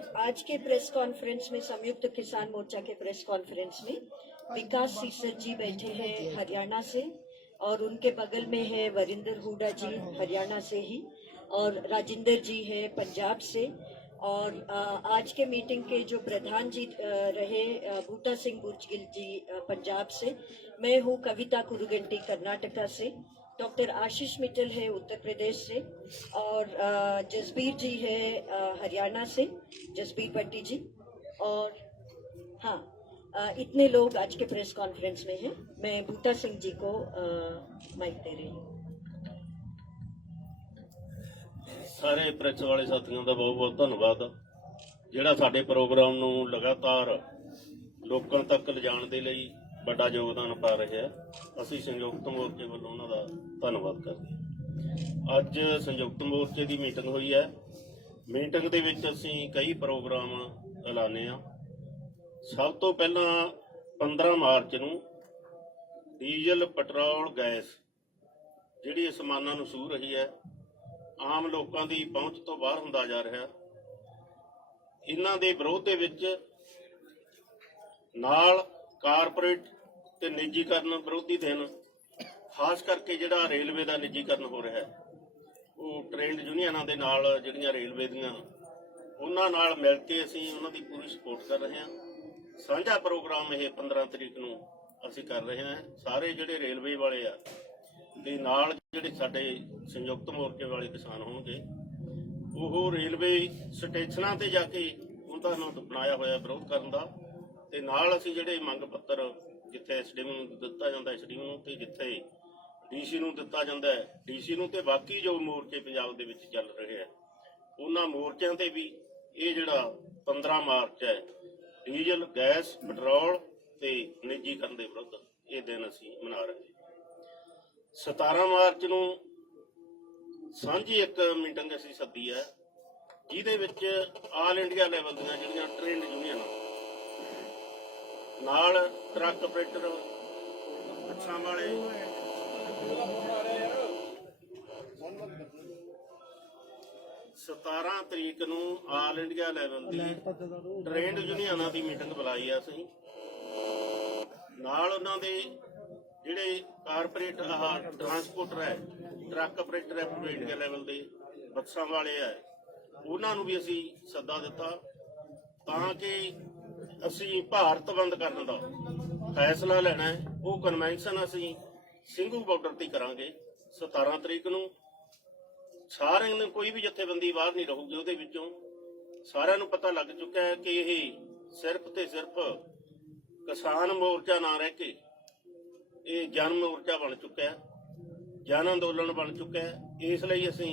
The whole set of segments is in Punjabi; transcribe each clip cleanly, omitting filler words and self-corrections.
आज के प्रेस कॉन्फ्रेंस में संयुक्त किसान मोर्चा के प्रेस कॉन्फ्रेंस में विकास सीसर जी बैठे हैं हरियाणा से और उनके बगल में है वरिंदर हुडा जी हरियाणा से ही और राजिंदर जी है पंजाब से और आज के मीटिंग के जो प्रधान जी रहे बूटा सिंह बुर्जगिल जी पंजाब से, मैं हूँ कविता कुरुगंटी कर्नाटका से, डॉक्टर आशीष मित्तल है उत्तर प्रदेश से और जसबीर जी है हरियाणा से, जसबीर भट्टी जी। और हाँ, इतने लोग आज के प्रेस कॉन्फ्रेंस में हैं। मैं बूटा सिंह जी को माइक दे रही हूँ। सारे प्रेस वाले साथियों का बहुत बहुत धन्यवाद ਜਿਹੜਾ ਸਾਡੇ ਪ੍ਰੋਗਰਾਮ ਨੂੰ ਲਗਾਤਾਰ ਲੋਕਾਂ ਤੱਕ ਲਿਜਾਣ ਦੇ ਲਈ ਵੱਡਾ ਯੋਗਦਾਨ ਪਾ ਰਹੇ ਆ। ਅਸੀਂ ਸੰਯੁਕਤ ਮੋਰਚੇ ਵੱਲੋਂ ਉਹਨਾਂ ਦਾ ਧੰਨਵਾਦ ਕਰਦੇ ਹਾਂ। ਅੱਜ ਸੰਯੁਕਤ ਮੋਰਚੇ ਦੀ ਮੀਟਿੰਗ ਹੋਈ ਹੈ। ਮੀਟਿੰਗ ਦੇ ਵਿੱਚ ਅਸੀਂ ਕਈ ਪ੍ਰੋਗਰਾਮ ਐਲਾਨੇ ਆ। ਸਭ ਤੋਂ ਪਹਿਲਾਂ 15 ਮਾਰਚ ਨੂੰ ਡੀਜ਼ਲ ਪੈਟਰੋਲ ਗੈਸ ਜਿਹੜੀ ਅਸਮਾਨਾਂ ਨੂੰ ਛੂਹ ਰਹੀ ਹੈ, ਆਮ ਲੋਕਾਂ ਦੀ ਪਹੁੰਚ ਤੋਂ ਬਾਹਰ ਹੁੰਦਾ ਜਾ ਰਿਹਾ। ਇਹਨਾਂ ਦੇ ਵਿਰੋਧ ਦੇ ਵਿੱਚ ਨਾਲ ਕਾਰਪੋਰੇਟ ਤੇ ਨਿੱਜੀਕਰਨ ਵਿਰੋਧੀ ਦਿਨ, ਖਾਸ ਕਰਕੇ ਜਿਹੜਾ ਰੇਲਵੇ ਦਾ ਨਿੱਜੀਕਰਨ ਹੋ ਰਿਹਾ ਹੈ, ਉਹ ਟ੍ਰੇਡ ਯੂਨੀਅਨਾਂ ਦੇ ਨਾਲ ਜਿਹੜੀਆਂ ਰੇਲਵੇ ਦੀਆਂ ਉਹਨਾਂ ਨਾਲ ਮਿਲ ਕੇ ਅਸੀਂ ਉਹਨਾਂ ਦੀ ਪੂਰੀ ਸਪੋਰਟ ਕਰ ਰਹੇ ਹਾਂ। ਸਾਂਝਾ ਪ੍ਰੋਗਰਾਮ ਇਹ 15 ਤਰੀਕ ਨੂੰ ਅਸੀਂ ਕਰ ਰਹੇ ਹਾਂ। ਸਾਰੇ ਜਿਹੜੇ ਰੇਲਵੇ ਵਾਲੇ ਆ ਦੇ ਨਾਲ ਜਿਹੜੇ ਸਾਡੇ ਸੰਯੁਕਤ ਮੋਰਚੇ ਵਾਲੇ ਕਿਸਾਨ ਹੋਣਗੇ, ਉਹ ਰੇਲਵੇ ਸਟੇਸ਼ਨਾਂ ਤੇ ਜਾ ਕੇ ਉਹਨਾਂ ਨੂੰ ਬਣਾਇਆ ਹੋਇਆ ਵਿਰੋਧ ਕਰਨ ਦਾ, ਤੇ ਨਾਲ ਅਸੀਂ ਜਿਹੜੇ ਮੰਗ ਪੱਤਰ ਜਿੱਥੇ ਐਸਡੀਐਮ ਨੂੰ ਦਿੱਤਾ ਜਾਂਦਾ ਐਸਡੀਐਮ ਨੂੰ, ਤੇ ਜਿੱਥੇ ਡੀਸੀ ਨੂੰ ਦਿੱਤਾ ਜਾਂਦਾ ਡੀਸੀ ਨੂੰ, ਤੇ ਬਾਕੀ ਜੋ ਮੋਰਚੇ ਪੰਜਾਬ ਦੇ ਵਿੱਚ ਚੱਲ ਰਹੇ ਆ ਉਹਨਾਂ ਮੋਰਚਿਆਂ ਤੇ ਵੀ ਇਹ ਜਿਹੜਾ 15 ਮਾਰਚ ਹੈ ਡੀਜ਼ਲ ਗੈਸ ਪੈਟਰੋਲ ਤੇ ਨਿੱਜੀਕਰਨ ਦੇ ਵਿਰੁੱਧ ਇਹ ਦਿਨ ਅਸੀਂ ਮਨਾ ਰਹੇ ਹਾਂ। 17 ਮਾਰਚ ਨੂੰ ਸਾਂਝੀ ਇੱਕ ਮੀਟਿੰਗ ਅਸੀਂ ਸੱਦੀ ਹੈ, ਜਿਹਦੇ ਵਿੱਚ ਆਲ ਇੰਡੀਆ ਲੈਵਲ ਦੀਆਂ ਜਿਹੜੀਆਂ ਟ੍ਰੇਡ ਯੂਨੀਅਨ ਨਾਲ ਟਰੱਕ ਆਪਰੇਟਰ, ਬੱਸਾਂ ਵਾਲੇ, 17 ਤਰੀਕ ਨੂੰ ਆਲ ਇੰਡੀਆ ਲੈਵਲ ਦੀ ਟ੍ਰੇਡ ਯੂਨੀਅਨਾਂ ਦੀ ਮੀਟਿੰਗ ਬੁਲਾਈ ਆ ਅਸੀਂ। ਨਾਲ ਉਹਨਾਂ ਦੇ ਜਿਹੜੇ ਕਾਰਪੋਰੇਟ ਟਰਾਂਸਪੋਰਟਰ ਹੈ, ਟਰੱਕ ਆਪਰੇਟਰ ਹੈ ਪੂਰੇ ਇੰਡੀਆ ਲੈਵਲ ਦੇ, ਬੱਸਾਂ ਵਾਲੇ ਹੈ, ਉਹਨਾਂ ਨੂੰ ਵੀ ਅਸੀਂ ਸੱਦਾ ਦਿੱਤਾ ਤਾਂ ਕਿ ਅਸੀਂ ਭਾਰਤ ਬੰਦ ਕਰਨ ਦਾ ਫੈਸਲਾ ਲੈਣਾ ਹੈ। ਉਹ ਕਨਵੈਨਸ਼ਨ ਅਸੀਂ ਸਿੰਘੂ ਬਾਰਡਰ ਤੇ ਕਰਾਂਗੇ 17 ਤਰੀਕ ਨੂੰ। ਸਾਰਿਆਂ ਨੂੰ ਕੋਈ ਵੀ ਜਥੇਬੰਦੀ ਬਾਹਰ ਨਹੀਂ ਰਹੂਗੀ ਉਹਦੇ ਵਿੱਚੋਂ। ਸਾਰਿਆਂ ਨੂੰ ਪਤਾ ਲੱਗ ਚੁੱਕਾ ਹੈ ਕਿ ਇਹ ਸਿਰਫ ਤੇ ਸਿਰਫ ਕਿਸਾਨ ਮੋਰਚਾ ਨਾ ਰਹਿ ਕੇ ਇਹ ਜਨ ਮੋਰਚਾ ਬਣ ਚੁੱਕਾ ਹੈ, ਜਨ ਅੰਦੋਲਨ ਬਣ ਚੁੱਕਾ ਹੈ। ਇਸ ਲਈ ਅਸੀਂ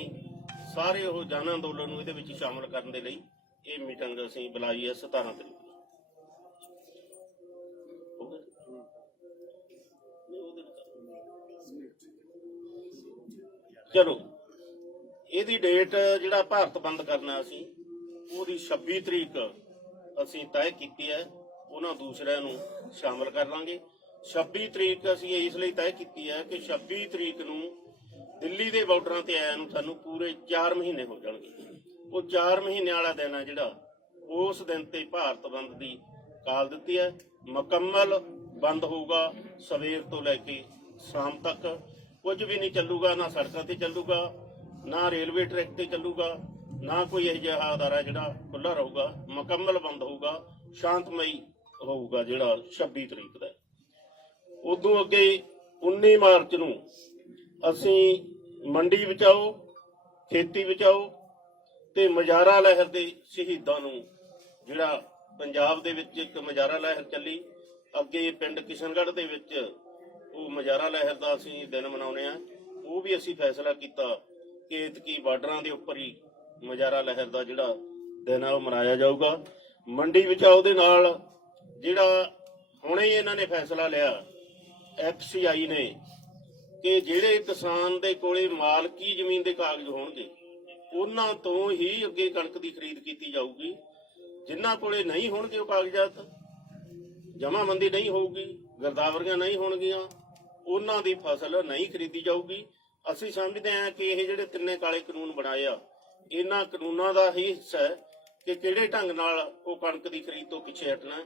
ਸਾਰੇ ਉਹ ਜਨ ਅੰਦੋਲਨ ਨੂੰ ਇਹਦੇ ਵਿੱਚ ਸ਼ਾਮਲ ਕਰਨ ਦੇ ਲਈ ਇਹ ਮੀਟਿੰਗ ਅਸੀਂ ਬੁਲਾਈ ਹੈ 17 ਤਰੀਕ ਨੂੰ। ਚਲੋ, ਇਹਦੀ ਡੇਟ ਜਿਹੜਾ ਭਾਰਤ ਬੰਦ ਕਰਨਾ ਅਸੀਂ ਉਹਦੀ 26 ਤਰੀਕ ਅਸੀਂ ਤੈਅ ਕੀਤੀ ਹੈ। ਉਹਨਾਂ ਦੂਸਰਿਆਂ ਨੂੰ ਸ਼ਾਮਲ ਕਰ ਲਾਂਗੇ। 26 ਤਰੀਕ ਅਸੀਂ ਇਸ ਲਈ ਤੈਅ ਕੀਤੀ ਹੈ ਕਿ 26 ਤਰੀਕ ਨੂੰ ਦਿੱਲੀ ਦੇ ਬਾਰਡਰਾਂ ਤੇ ਆਇਆ ਨੂੰ ਸਾਨੂੰ ਪੂਰੇ 4 ਮਹੀਨੇ ਹੋ ਜਾਣਗੇ। ਉਹ 4 ਮਹੀਨੇ ਵਾਲਾ ਦਿਨ ਹੈ ਜਿਹੜਾ, ਉਸ ਦਿਨ ਤੇ ਭਾਰਤ ਬੰਦ ਦੀ ਕਾਲ ਦਿੱਤੀ ਹੈ। ਮੁਕੰਮਲ ਬੰਦ ਹੋਊਗਾ, ਸਵੇਰ ਤੋਂ ਲੈ ਕੇ ਸ਼ਾਮ ਤੱਕ ਕੁਝ ਵੀ ਨਹੀਂ ਚੱਲੂਗਾ, ਨਾ ਸੜਕਾਂ ਤੇ ਚੱਲੂਗਾ, ਨਾ ਰੇਲਵੇ ਟਰੈਕ ਤੇ ਚੱਲੂਗਾ, ਨਾ ਕੋਈ ਇਹੋ ਜਿਹਾ ਅਦਾਰਾ ਜਿਹੜਾ ਖੁੱਲ੍ਹਾ ਰਹੂਗਾ। ਮੁਕੰਮਲ ਬੰਦ ਹੋਊਗਾ, ਸ਼ਾਂਤਮਈ ਹੋਊਗਾ ਜਿਹੜਾ 26 ਤਰੀਕ ਦਾ। ਉਦੋਂ ਅੱਗੇ 19 ਮਾਰਚ ਨੂੰ ਅਸੀਂ ਮੰਡੀ ਬਚਾਓ, ਖੇਤੀ ਬਚਾਓ ਤੇ ਮੁਜ਼ਾਹਰਾ ਲਹਿਰ ਦੇ ਸ਼ਹੀਦਾਂ ਨੂੰ, ਜਿਹੜਾ ਪੰਜਾਬ ਦੇ ਵਿੱਚ ਇੱਕ ਮੁਜ਼ਾਹਰਾ ਲਹਿਰ ਚੱਲੀ, ਅੱਗੇ ਪਿੰਡ ਕਿਸ਼ਨਗੜ੍ਹ ਦੇ ਵਿੱਚ ਉਹ ਮੁਜ਼ਾਹਰਾ ਲਹਿਰ ਦਾ ਅਸੀਂ ਦਿਨ ਮਨਾਉਂਦੇ ਆ। ਉਹ ਵੀ ਅਸੀਂ ਫੈਸਲਾ ਕੀਤਾ ਕਿ ਇਤਕੀ ਬਾਰਡਰਾਂ ਦੇ ਉੱਪਰ ਹੀ ਮੁਜ਼ਾਹਰਾ ਲਹਿਰ ਦਾ ਜਿਹੜਾ ਦਿਨ ਆ ਉਹ ਮਨਾਇਆ ਜਾਊਗਾ। ਮੰਡੀ ਬਚਾਓ ਦੇ ਨਾਲ ਜਿਹੜਾ ਹੁਣੇ ਹੀ ਇਹਨਾਂ ਨੇ ਫੈਸਲਾ ਲਿਆ FCI ਨੇ ਕਿ ਜਿਹੜੇ ਕਿਸਾਨ ਦੇ ਕੋਲੇ ਮਾਲਕੀ ਜ਼ਮੀਨ ਦੇ ਕਾਗਜ਼ ਹੋਣਗੇ ਉਹਨਾਂ ਤੋਂ ਹੀ ਅੱਗੇ ਕਣਕ ਦੀ ਖਰੀਦ ਕੀਤੀ ਜਾਊਗੀ। ਜਿਨ੍ਹਾਂ ਕੋਲੇ ਨਹੀਂ ਹੋਣਗੇ ਉਹ ਕਾਗਜ਼ਾਤ, ਜਮਾਬੰਦੀ ਨਹੀਂ ਹੋਊਗੀ, ਗਿਰਦਾਵਰੀਆਂ ਨਹੀਂ ਹੋਣਗੀਆਂ, ਉਹਨਾਂ ਦੀ ਫਸਲ ਨਹੀਂ ਖਰੀਦੀ ਜਾਊਗੀ। ਅਸੀਂ ਸਮਝਦੇ ਹਾਂ ਕਿ ਇਹ ਜਿਹੜੇ ਤਿੰਨੇ ਕਾਲੇ ਕਾਨੂੰਨ ਬਣਾਏ ਆ, ਇਹਨਾਂ ਕਾਨੂੰਨਾਂ ਦਾ ਹੀ ਹਿੱਸਾ ਹੈ ਕਿ ਕਿਹੜੇ ਢੰਗ ਨਾਲ ਉਹ ਕਣਕ ਦੀ ਖਰੀਦ ਤੋਂ ਪਿੱਛੇ ਹਟਣਾ ਹੈ।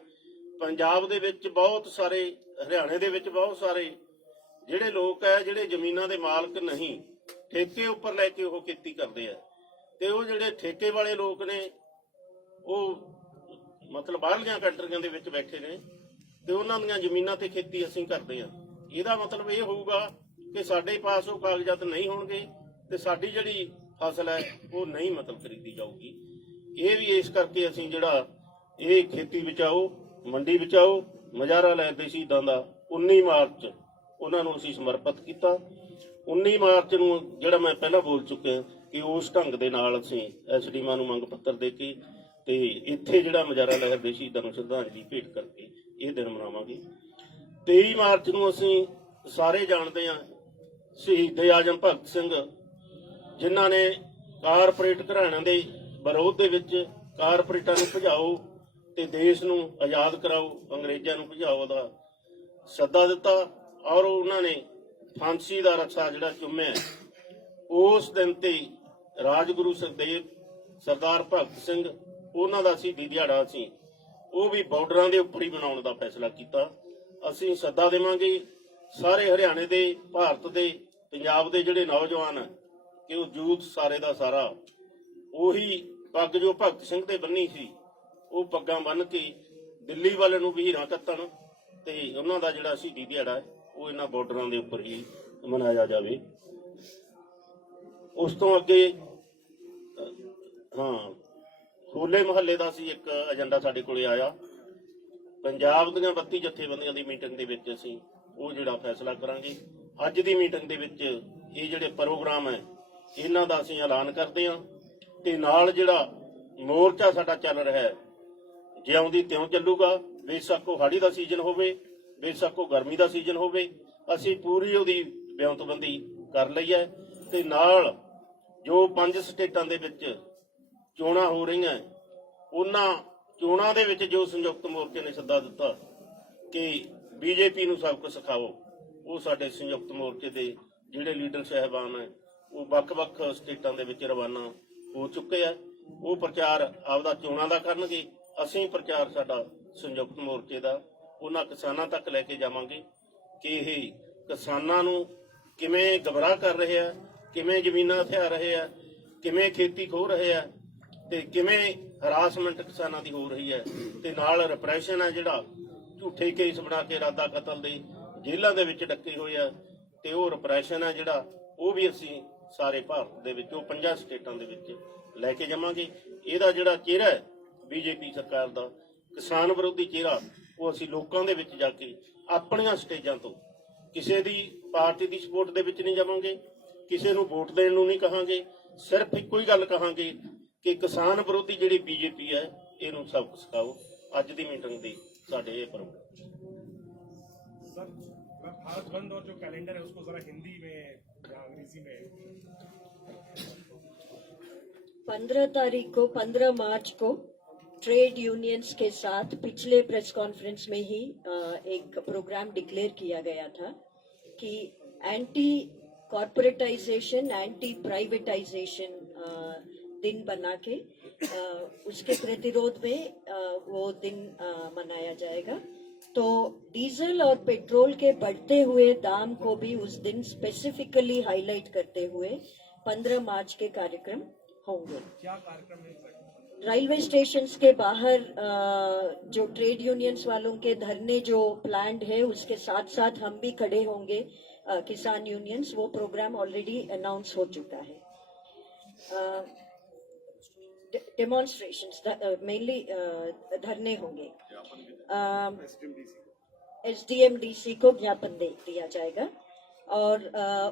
ਪੰਜਾਬ ਦੇ ਵਿੱਚ ਬਹੁਤ ਸਾਰੇ, ਹਰਿਆਣੇ ਦੇ ਵਿੱਚ ਬਹੁਤ ਸਾਰੇ ਜਿਹੜੇ ਲੋਕ ਹੈ ਜਿਹੜੇ ਜ਼ਮੀਨਾਂ ਦੇ ਮਾਲਕ ਨਹੀਂ, ਠੇਕੇ ਉੱਪਰ ਲੈ ਕੇ ਉਹ ਖੇਤੀ ਕਰਦੇ ਆ, ਤੇ ਉਹ ਜਿਹੜੇ ਠੇਕੇ ਵਾਲੇ ਲੋਕ ਨੇ ਉਹ ਮਤਲਬ ਬਾਹਰਲੀਆਂ ਕੰਟਰੀਆਂ ਦੇ ਵਿੱਚ ਬੈਠੇ ਨੇ ਤੇ ਉਹਨਾਂ ਦੀਆਂ ਜ਼ਮੀਨਾਂ ਤੇ ਖੇਤੀ ਅਸੀਂ ਕਰਦੇ ਆ। ਇਹਦਾ ਮਤਲਬ ਇਹ ਹੋਊਗਾ ਕਿ ਸਾਡੇ ਪਾਸ ਉਹ ਕਾਗਜ਼ਾਤ ਨਹੀਂ ਹੋਣਗੇ ਤੇ ਸਾਡੀ ਜਿਹੜੀ ਫਸਲ ਹੈ ਉਹ ਨਹੀਂ ਮਤਲਬ ਖਰੀਦੀ ਜਾਊਗੀ। ਇਹ ਵੀ ਇਸ ਕਰਕੇ ਅਸੀਂ ਜਿਹੜਾ ਇਹ ਖੇਤੀ ਬਚਾਓ ਮੰਡੀ ਬਚਾਓ ਮੁਜ਼ਾਹਰਾ ਲੈਂਦੇ ਸ਼ਹੀਦਾਂ ਦਾ 19 ਮਾਰਚ ਉਹਨਾਂ ਨੂੰ ਅਸੀਂ ਸਮਰਪਿਤ ਕੀਤਾ। 19 ਮਾਰਚ ਨੂੰ ਜਿਹੜਾ ਮੈਂ ਪਹਿਲਾਂ ਬੋਲ ਚੁੱਕਿਆ ਕਿ ਉਸ ਢੰਗ ਦੇ ਨਾਲ ਅਸੀਂ ਐਸਡੀਐਮ ਨੂੰ ਮੰਗ ਪੱਤਰ ਦੇ ਕੇ ਤੇ ਇੱਥੇ ਜਿਹੜਾ ਮੁਜ਼ਾਹਰਾ ਲਹਿਰ ਦੇ ਸ਼ਹੀਦਾਂ ਨੂੰ ਸ਼ਰਧਾਂਜਲੀ ਭੇਟ ਕਰਕੇ ਇਹ ਦਿਨ ਮਨਾਵਾਂਗੇ। 23 ਮਾਰਚ ਨੂੰ ਅਸੀਂ ਸਾਰੇ ਜਾਣਦੇ ਹਾਂ ਸ਼ਹੀਦ ਆਜ਼ਮ ਭਗਤ ਸਿੰਘ, ਜਿਨ੍ਹਾਂ ਨੇ ਕਾਰਪੋਰੇਟ ਘਰਾਣਿਆਂ ਦੇ ਵਿਰੋਧ ਦੇ ਵਿੱਚ ਕਾਰਪੋਰੇਟਾਂ ਨੂੰ ਭਜਾਓ ਤੇ ਦੇਸ਼ ਨੂੰ ਆਜ਼ਾਦ ਕਰਾਓ, ਅੰਗਰੇਜ਼ਾਂ ਨੂੰ ਭਜਾਓ ਦਾ ਸੱਦਾ ਦਿੱਤਾ ਔਰ ਉਹਨਾਂ ਨੇ ਫਾਂਸੀ ਦਾ ਰੱਸਾ ਜਿਹੜਾ ਚੁੰਮਿਆ। ਉਸ ਦਿਨ ਤੇ ਰਾਜਗੁਰੂ ਸੁਖਦੇਵ, ਸਰਦਾਰ ਭਗਤ ਸਿੰਘ, ਉਹਨਾਂ ਦਾ ਸ਼ਹੀਦੀ ਦਿਹਾੜਾ ਸੀ, ਉਹ ਵੀ ਬਾਰਡਰਾਂ ਦੇ ਉੱਪਰ ਹੀ ਮਨਾਉਣ ਦਾ ਫੈਸਲਾ ਕੀਤਾ। ਅਸੀਂ ਸੱਦਾ ਦੇਵਾਂਗੇ ਸਾਰੇ ਹਰਿਆਣੇ ਦੇ, ਭਾਰਤ ਦੇ, ਪੰਜਾਬ ਦੇ ਜਿਹੜੇ ਨੌਜਵਾਨ ਹੈ ਕਿ ਉਹ ਯੂਥ ਸਾਰੇ ਦਾ ਸਾਰਾ ਉਹੀ ਪੱਗ ਜੋ ਭਗਤ ਸਿੰਘ ਤੇ ਬੰਨੀ ਸੀ ਉਹ ਪੱਗਾਂ ਬੰਨ੍ਹ ਕੇ ਦਿੱਲੀ ਵੱਲ ਨੂੰ ਵਹੀਰਾਂ ਕੱਤਣ ਤੇ ਉਹਨਾਂ ਦਾ ਜਿਹੜਾ ਸ਼ਹੀਦੀ ਦਿਹਾੜਾ ਹੈ ਉਹ ਇਹਨਾਂ ਬਾਰਡਰਾਂ ਦੇ ਉੱਪਰ ਹੀ ਮਨਾਇਆ ਜਾਵੇ। ਉਸ ਤੋਂ ਅੱਗੇ ਹੋਲੇ ਮਹੱਲੇ ਦਾ ਸੀ ਇੱਕ ਏਜੰਡਾ ਸਾਡੇ ਕੋਲੇ ਆਇਆ। ਪੰਜਾਬ ਦੀਆਂ 32 ਜਥੇਬੰਦੀਆਂ ਦੀ ਮੀਟਿੰਗ ਦੇ ਵਿੱਚ ਅਸੀਂ ਉਹ ਜਿਹੜਾ ਫੈਸਲਾ ਕਰਾਂਗੇ। ਅੱਜ ਦੀ ਮੀਟਿੰਗ ਦੇ ਵਿੱਚ ਇਹ ਜਿਹੜੇ ਪ੍ਰੋਗਰਾਮ ਹੈ ਇਹਨਾਂ ਦਾ ਅਸੀਂ ਐਲਾਨ ਕਰਦੇ ਹਾਂ ਤੇ ਨਾਲ ਜਿਹੜਾ ਮੋਰਚਾ ਸਾਡਾ ਚੱਲ ਰਿਹਾ ਹੈ ਜਿਉਂ ਦੀ ਤਿਉਂ ਚੱਲੂਗਾ। ਬੇਸ਼ੱਕ ਉਹ ਹਾੜੀ ਦਾ ਸੀਜ਼ਨ ਹੋਵੇ, ਬੇਸ਼ੱਕ ਉਹ ਗਰਮੀ ਦਾ ਸੀਜ਼ਨ ਹੋਵੇ, ਅਸੀਂ ਪੂਰੀ ਉਹਦੀ ਬਿਆਨਤਬੰਦੀ ਕਰ ਲਈ ਹੈ। ਤੇ ਨਾਲ ਜੋ 5 ਸਟੇਟਾਂ ਦੇ ਵਿੱਚ ਚੋਣਾਂ ਹੋ ਰਹੀਆਂ ਉਹਨਾਂ ਚੋਣਾਂ ਦੇ ਵਿੱਚ ਜੋ ਸੰਯੁਕਤ ਮੋਰਚੇ ਨੇ ਸੱਦਾ ਦਿੱਤਾ ਕਿ ਬੀਜੇਪੀ ਨੂੰ ਸਬਕ ਸਿਖਾਓ, ਉਹ ਸਾਡੇ ਸੰਯੁਕਤ ਮੋਰਚੇ ਦੇ ਜਿਹੜੇ ਲੀਡਰ ਸਾਹਿਬਾਨ ਹੈ ਉਹ ਵੱਖ-ਵੱਖ ਸਟੇਟਾਂ ਦੇ ਵਿੱਚ ਰਵਾਨਾ ਹੋ ਚੁੱਕੇ ਆ। ਉਹ ਪ੍ਰਚਾਰ ਆਪਦਾ ਚੋਣਾਂ ਦਾ ਕਰਨਗੇ, ਅਸੀਂ ਪ੍ਰਚਾਰ ਸਾਡਾ ਸੰਯੁਕਤ ਮੋਰਚੇ ਦਾ ਉਹਨਾਂ ਕਿਸਾਨਾਂ ਤੱਕ ਲੈ ਕੇ ਜਾਵਾਂਗੇ ਕਿ ਇਹ ਕਿਸਾਨਾਂ ਨੂੰ ਕਿਵੇਂ ਗਮਰਾਹ ਕਰ ਰਹੇ ਆ, ਕਿਵੇਂ ਜ਼ਮੀਨਾਂ ਹਥਿਆ ਰਹੇ ਆ, ਕਿਵੇਂ ਖੇਤੀ ਖੋਹ ਰਹੇ ਆ ਤੇ ਕਿਵੇਂ ਹਰਾਸਮੈਂਟ ਕਿਸਾਨਾਂ ਦੀ ਹੋ ਰਹੀ ਹੈ ਤੇ ਨਾਲ ਰਿਪਰੈਸ਼ਨ ਹੈ ਜਿਹੜਾ ਝੂਠੇ ਕੇਸ ਬਣਾ ਕੇ ਇਰਾਦਾ ਕਤਲ ਦੇ ਜੇਲ੍ਹਾਂ ਦੇ ਵਿੱਚ ਡੱਕੇ ਹੋਏ ਆ ਤੇ ਉਹ ਰਿਪਰੈਸ਼ਨ ਹੈ ਜਿਹੜਾ ਉਹ ਵੀ ਅਸੀਂ ਸਾਰੇ ਭਾਰਤ ਦੇ ਵਿੱਚ ਉਹ 5 ਸਟੇਟਾਂ ਦੇ ਵਿੱਚ ਲੈ ਕੇ ਜਾਵਾਂਗੇ। ਇਹਦਾ ਜਿਹੜਾ ਚਿਹਰਾ ਹੈ ਬੀਜੇਪੀ ਸਰਕਾਰ ਦਾ ਕਿਸਾਨ ਵਿਰੋਧੀ ਚਿਹਰਾ ਉਹ ਅਸੀਂ ਲੋਕਾਂ ਦੇ ਵਿੱਚ ਜਾ ਕੇ ਆਪਣੀਆਂ ਸਟੇਜਾਂ ਤੋਂ ਕਿਸੇ ਦੀ ਪਾਰਟੀ ਦੀ ਸਪੋਰਟ ਦੇ ਵਿੱਚ ਨਹੀਂ ਜਾਵਾਂਗੇ, ਕਿਸੇ ਨੂੰ ਵੋਟ ਦੇਣ ਨੂੰ ਨਹੀਂ ਕਹਾਂਗੇ, ਸਿਰਫ ਇੱਕੋ ਹੀ ਗੱਲ ਕਹਾਂਗੇ ਕਿ ਕਿਸਾਨ ਵਿਰੋਧੀ ਜਿਹੜੀ ਬੀਜੇਪੀ ਹੈ ਇਹਨੂੰ ਸਬਕ ਸਿਖਾਓ। ਅੱਜ ਦੀ ਮੀਟਿੰਗ ਦੀ ਸਾਡੇ ਇਹ ਪ੍ਰੋਗਰਾਮ सर, मैं भारत बंद और जो कैलेंडर है उसको जरा हिंदी में या अंग्रेजी में 15 मार्च को ट्रेड यूनियंस के साथ पिछले प्रेस कॉन्फ्रेंस में ही एक प्रोग्राम डिक्लेयर किया गया था कि एंटी कॉर्पोरेटाइजेशन, एंटी प्राइवेटाइजेशन दिन बना के उसके प्रतिरोध में वो दिन मनाया जाएगा। तो डीजल और पेट्रोल के बढ़ते हुए दाम को भी उस दिन स्पेसिफिकली हाईलाइट करते हुए 15 मार्च के कार्यक्रम होंगे। क्या कार्यक्रम है? रेलवे स्टेशन के बाहर जो ट्रेड यूनियंस वालों के धरने जो प्लान्ड है उसके साथ साथ हम भी खड़े होंगे, किसान यूनियंस। वो प्रोग्राम ऑलरेडी अनाउंस हो चुका है। डेमोन्स्ट्रेशंस मेनली धरने होंगे। SDMDC को ज्ञापन दिया जाएगा और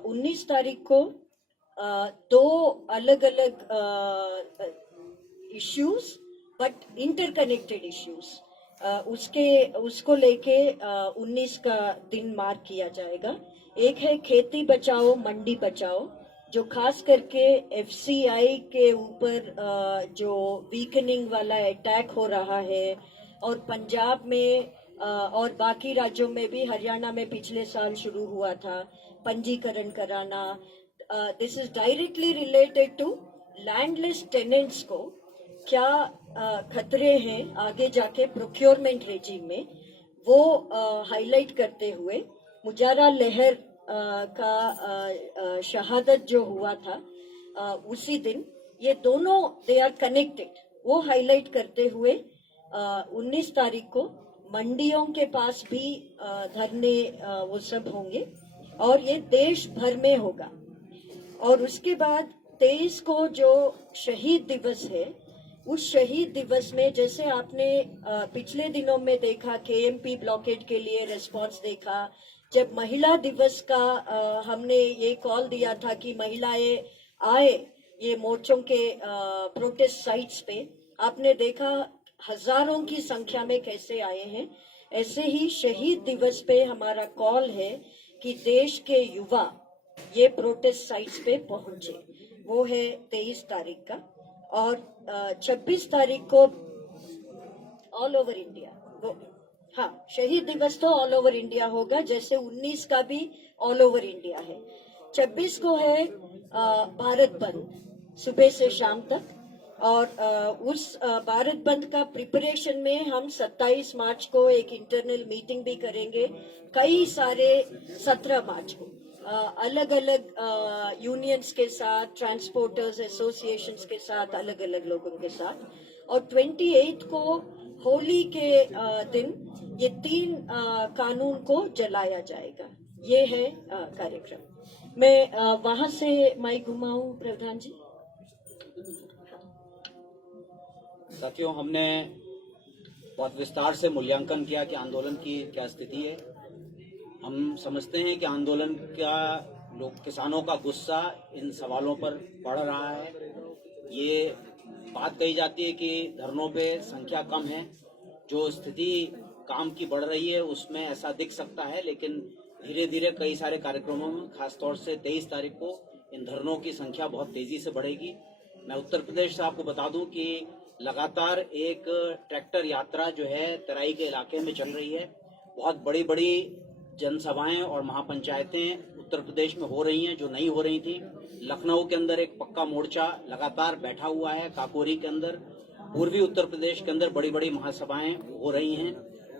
19 तारीख को 2 अलग अलग इश्यूज बट इंटरकनेक्टेड इश्यूज उसको लेके 19 का दिन मार्क किया जाएगा। एक है खेती बचाओ मंडी बचाओ, जो खास करके FCI के ऊपर जो वीकनिंग वाला अटैक हो रहा है और पंजाब में और बाकी राज्यों में भी, हरियाणा में पिछले साल शुरू हुआ था पंजीकरण कराना। This is directly related to landless tenants को क्या खतरे हैं आगे जाके प्रोक्योरमेंट रेजिम में, वो हाईलाइट करते हुए मुजारा लहर का शहादत जो हुआ था उसी दिन, ये दोनों दे आर कनेक्टेड, वो हाईलाइट करते हुए 19 तारीख को मंडियों के पास भी धरने वो सब होंगे और ये देश भर में होगा। और उसके बाद 23 को जो शहीद दिवस है, उस शहीद दिवस में जैसे आपने पिछले दिनों में देखा केएमपी ब्लॉकेड के लिए रिस्पांस देखा, जब महिला दिवस का हमने ये कॉल दिया था कि महिलाएं आए ये मोर्चों के प्रोटेस्ट साइट्स पे, आपने देखा हजारों की संख्या में कैसे आए हैं। ऐसे ही शहीद दिवस पे हमारा कॉल है कि देश के युवा ये प्रोटेस्ट साइट्स पे पहुंचे, वो है 23 तारीख का। और 26 तारीख को ऑल ओवर इंडिया, वो हाँ शहीद दिवस तो ऑल ओवर इंडिया होगा, जैसे 19 का भी ऑल ओवर इंडिया है। 26 को है भारत बंद सुबह से शाम तक, और उस भारत बंद का प्रिपरेशन में हम 27 मार्च को एक इंटरनल मीटिंग भी करेंगे, कई सारे 17 मार्च को अलग अलग यूनियंस के साथ, ट्रांसपोर्टर्स एसोसिएशंस के साथ, अलग अलग लोगों के साथ, और 28 को होली के दिन ये 3 कानून को जलाया जाएगा। ये है कार्यक्रम। मैं वहां से माइक घुमाऊं प्रधान जी। साथियों, हमने बहुत विस्तार से मूल्यांकन किया कि आंदोलन की क्या स्थिति है। हम समझते हैं कि आंदोलन का किसानों का गुस्सा इन सवालों पर बढ़ रहा है। ये बात कही जाती है कि धरनों पे संख्या कम है, जो स्थिति काम की बढ़ रही है उसमें ऐसा दिख सकता है, लेकिन धीरे धीरे कई सारे कार्यक्रमों में, खासतौर से 23 तारीख को इन धरनों की संख्या बहुत तेजी से बढ़ेगी। मैं उत्तर प्रदेश से आपको बता दूं कि लगातार एक ट्रैक्टर यात्रा जो है तराई के इलाके में चल रही है। बहुत बड़ी बड़ी जनसभाएं और महापंचायतें उत्तर प्रदेश में हो रही हैं जो नहीं हो रही थी। लखनऊ के अंदर एक पक्का मोर्चा लगातार बैठा हुआ है, काकोरी के अंदर, पूर्वी उत्तर प्रदेश के अंदर बड़ी बड़ी महासभाएं हो रही हैं,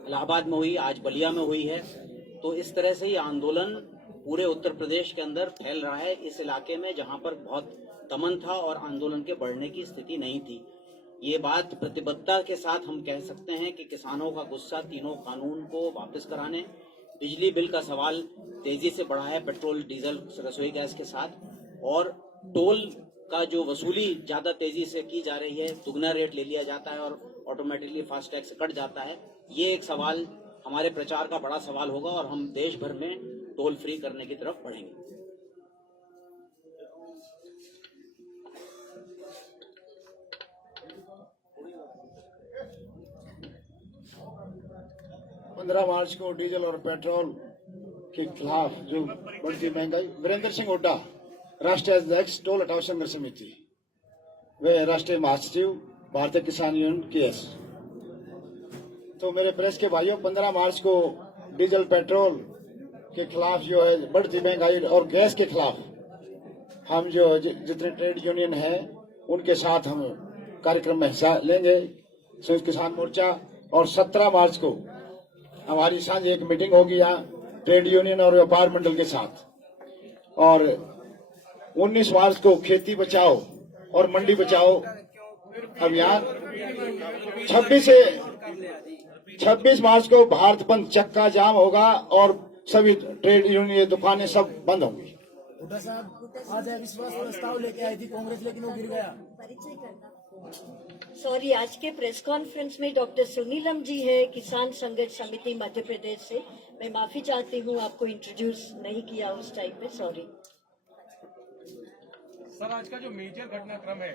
इलाहाबाद में हुई, आज बलिया में हुई है। तो इस तरह से ये आंदोलन पूरे उत्तर प्रदेश के अंदर फैल रहा है, इस इलाके में जहां पर बहुत दमन था और आंदोलन के बढ़ने की स्थिति नहीं थी। ये बात प्रतिबद्धता के साथ हम कह सकते हैं कि किसानों का गुस्सा तीनों कानून को वापस कराने, बिजली बिल का सवाल तेजी से बढ़ा है पेट्रोल डीजल रसोई गैस के साथ, और टोल का जो वसूली ज्यादा तेजी से की जा रही है, दुगना रेट ले लिया जाता है और ऑटोमेटिकली फास्टैग से कट जाता है। ये एक सवाल हमारे प्रचार का बड़ा सवाल होगा और हम देश भर में टोल फ्री करने की तरफ बढ़ेंगे। पंद्रह मार्च को डीजल और पेट्रोल के खिलाफ जो बढ़ती महंगाई, वीरेंद्र सिंह हुड्डा, राष्ट्रीय अध्यक्ष टोल हटाओ संघर्ष समिति, वे राष्ट्रीय महासचिव भारतीय किसान यूनियन केएस। तो मेरे प्रेस के भाइयों, 15 मार्च को डीजल पेट्रोल के खिलाफ जो है बढ़ती महंगाई और गैस के खिलाफ हम जो जितने ट्रेड यूनियन है उनके साथ हम कार्यक्रम में हिस्सा लेंगे, संयुक्त किसान मोर्चा। और 17 मार्च को हमारी सांझ एक मीटिंग होगी यहाँ ट्रेड यूनियन और व्यापार मंडल के साथ। और 19 मार्च को खेती बचाओ और मंडी बचाओ अभियान। 26 मार्च को भारत बंद चक्का जाम होगा और सभी ट्रेड यूनियन दुकानें सब बंद होंगी। हुड्डा साहब आज अविश्वास प्रस्ताव लेके आई थी कांग्रेस, लेकिन वो गिर गया। सॉरी, आज के प्रेस कॉन्फ्रेंस में डॉक्टर सुनीलम जी है, किसान संघर्ष समिति मध्य प्रदेश से। मैं माफी चाहती हूँ, आपको इंट्रोड्यूस नहीं किया उस टाइम पे, सॉरी। सर, आज का जो मेजर घटनाक्रम है,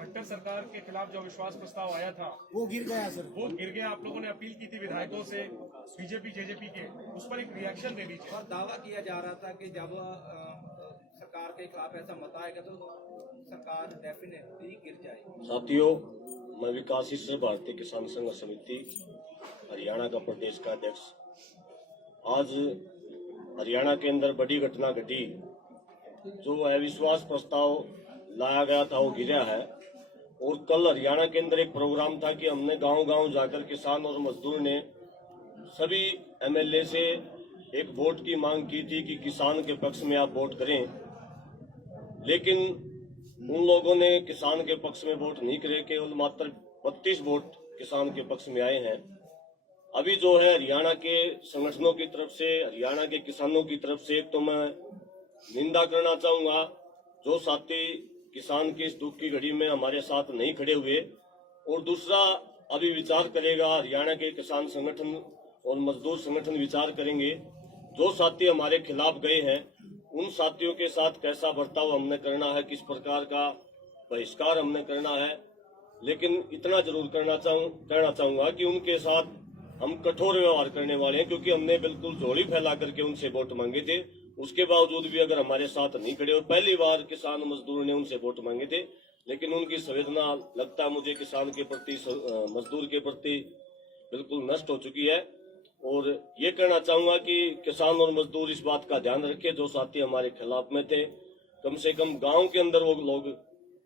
खट्टर सरकार के खिलाफ जो अविश्वास प्रस्ताव आया था वो गिर गया सर, वो गिर गया। आप लोगों ने अपील की थी विधायकों से, बीजेपी जेजेपी के, उस पर एक रिएक्शन दे दीजिए। और दावा किया जा रहा था कि जब सरकार के खिलाफ ऐसा मत आएगा तो सरकार डेफिनेटली गिर जाएगी। साथियों, मैं विकास से भारतीय किसान संघर्ष समिति हरियाणा का प्रदेश का अध्यक्ष। आज हरियाणा के अंदर बड़ी घटना घटी, जो अविश्वास प्रस्ताव लाया गया था वो गिरा है। और कल हरियाणा के अंदर एक प्रोग्राम था कि हमने गांव-गांव जाकर किसान और मजदूर ने सभी एमएलए से एक वोट की मांग की थी कि किसान के पक्ष में आप वोट करें, लेकिन उन लोगों ने किसान के पक्ष में वोट नहीं करे, केवल मात्र 32 वोट किसान के पक्ष में आए हैं। अभी जो है हरियाणा के संगठनों की तरफ से, हरियाणा के किसानों की तरफ से, तो मैं निंदा करना चाहूंगा जो साथी किसान की इस दुख की घड़ी में हमारे साथ नहीं खड़े हुए, और दूसरा अभी विचार करेगा हरियाणा के किसान संगठन और मजदूर संगठन विचार करेंगे जो साथी हमारे खिलाफ गए हैं उन साथियों के साथ कैसा बर्ताव हमने करना है, किस प्रकार का बहिष्कार हमने करना है। लेकिन इतना जरूर कहना चाहूंगा कि उनके साथ हम कठोर व्यवहार करने वाले हैं, क्योंकि हमने बिल्कुल झोली फैला करके उनसे वोट मांगे थे। उसके बावजूद भी अगर हमारे साथ नहीं खड़े, और पहली बार किसान मजदूर ने उनसे वोट मांगे थे, लेकिन उनकी संवेदना लगता है मुझे किसान के प्रति, मजदूर के प्रति बिल्कुल नष्ट हो चुकी है। और ये कहना चाहूंगा कि किसान और मजदूर इस बात का ध्यान रखें, जो साथी हमारे खिलाफ में थे कम से कम गांव के अंदर वो लोग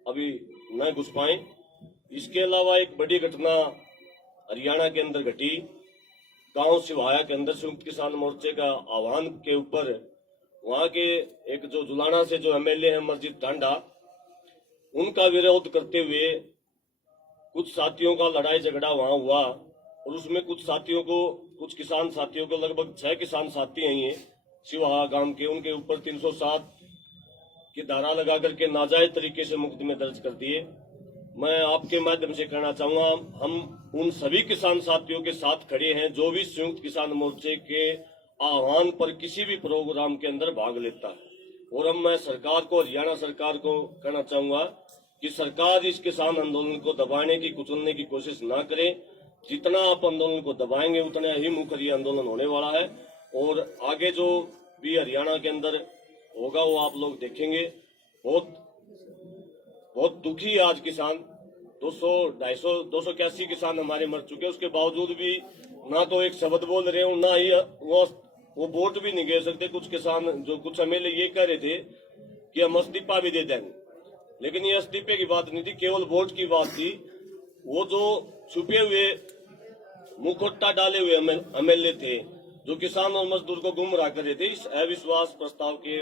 अभी न घुस पाए। इसके अलावा एक बड़ी घटना हरियाणा के अंदर घटी, गांव सिवाया के अंदर संयुक्त किसान मोर्चे का आह्वान के ऊपर वहां के एक जो जुलाना से जो एमएलए हैं मस्जिद टांडा, उनका विरोध करते हुए कुछ साथियों का लड़ाई झगड़ा वहां हुआ, और उसमें कुछ किसान साथियों को, लगभग 6 किसान साथी हैं ये सिवाहा गांव के, उनके ऊपर 307 की धारा लगा करके नाजायज तरीके से मुकदमे दर्ज कर दिए। मैं आपके माध्यम से कहना चाहूंगा, हम उन सभी किसान साथियों के साथ खड़े हैं जो भी संयुक्त किसान मोर्चे के आह्वान पर किसी भी प्रोग्राम के अंदर भाग लेता है। और हम मैं सरकार को, हरियाणा सरकार को कहना चाहूंगा कि सरकार इस किसान आंदोलन को दबाने की, कुचलने की कोशिश ना करे। जितना आप आंदोलन को दबाएंगे उतना ही मुखर ये आंदोलन होने वाला है, और आगे जो भी हरियाणा के अंदर होगा वो आप लोग देखेंगे। बहुत दुखी है आज किसान, 281 किसान हमारे मर चुके, उसके बावजूद भी ना तो एक शब्द बोल रहे हो, ना ही वो वोट भी नहीं गिर सकते। कुछ किसान, जो कुछ एमएलए ये कह रहे थे कि हम इस्तीफा भी दे देंगे, लेकिन ये इस्तीफे की बात नहीं थी, केवल वोट की बात थी। वो जो छुपे हुए मुखौटा डाले हुए एमएलए थे जो किसान और मजदूर को गुमराह कर रहे थे, इस अविश्वास प्रस्ताव के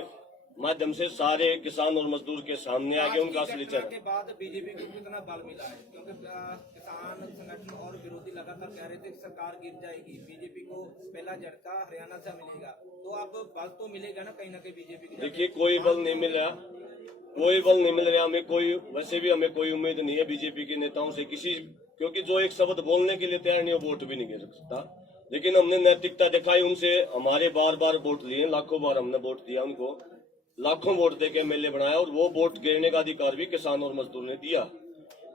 माध्यम से सारे किसान और मजदूर के सामने आगे उनका असली चेहरा। के बाद बीजेपी को कितना बल मिला है, क्योंकि किसान संगठन और विरोधी लगातार कह रहे थे कि सरकार गिर जाएगी, बीजेपी को पहला झटका हरियाणा से मिलेगा, तो अब बल तो मिलेगा ना कहीं बीजेपी की। देखिए, कोई बल नहीं मिल रहा, कोई बल नहीं मिल रहा हमें, कोई वैसे भी हमें कोई उम्मीद नहीं है बीजेपी के नेताओं से किसी, क्योंकि जो एक शब्द बोलने के लिए तैयार नहीं, वो वोट भी नहीं गिर सकता। लेकिन हमने नैतिकता दिखाई, उनसे हमारे बार बार वोट लिए, लाखों बार हमने वोट दिया उनको, लाखों वोट देके एमएलए बनाया, और वो वोट गिरने का अधिकार भी किसान और मजदूर ने दिया।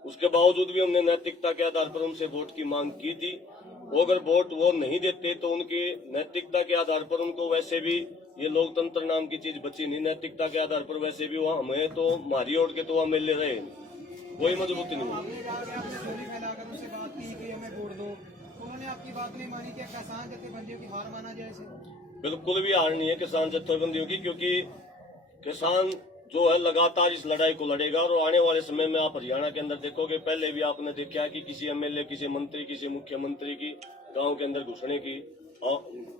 उसके बावजूद भी हमने नैतिकता के आधार पर उनसे वोट की मांग की थी। वो अगर वोट वो नहीं देते तो उनकी नैतिकता के आधार पर उनको, वैसे भी ये लोकतंत्र नाम की चीज बची नहीं, नैतिकता के आधार पर वैसे भी वो हमें तो मारी ओढ़ के तो एमएलए रहे, कोई मजबूती नहीं हुई। आपकी बात नहीं मानी, क्या किसान जत्थेबंदियों की हार माना जाए इसे? बिल्कुल भी हार नहीं है किसान जत्थेबंदियों की, क्योंकि किसान जो है लगातार इस लड़ाई को लड़ेगा। और आने वाले समय में आप हरियाणा के अंदर देखोगे, पहले भी आपने देखा है कि किसी एमएलए, किसी मंत्री, किसी मुख्यमंत्री की गांव के अंदर घुसने की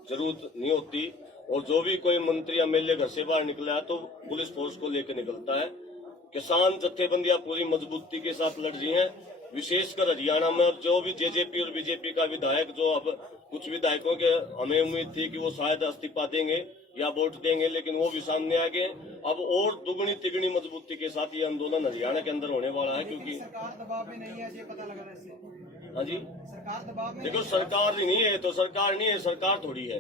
जरूरत नहीं होती, और जो भी कोई मंत्री एमएलए घर से बाहर निकला है तो पुलिस फोर्स को लेकर निकलता है। किसान जत्थेबंदियां पूरी मजबूती के साथ लड़ रही हैं, विशेषकर हरियाणा में। जो भी जेजेपी और बीजेपी का विधायक, जो अब कुछ विधायकों के हमें उम्मीद थी कि वो शायद इस्तीफा देंगे या वोट देंगे, लेकिन वो भी सामने आ गए। अब और दुगनी तिगनी मजबूती के साथ ये आंदोलन हरियाणा के अंदर होने वाला है, क्योंकि सरकार दबाव में नहीं है, ये पता लगा इससे। हाँ जी, सरकार दबाव में, देखो सरकार ही नहीं है तो सरकार नहीं है, सरकार थोड़ी है।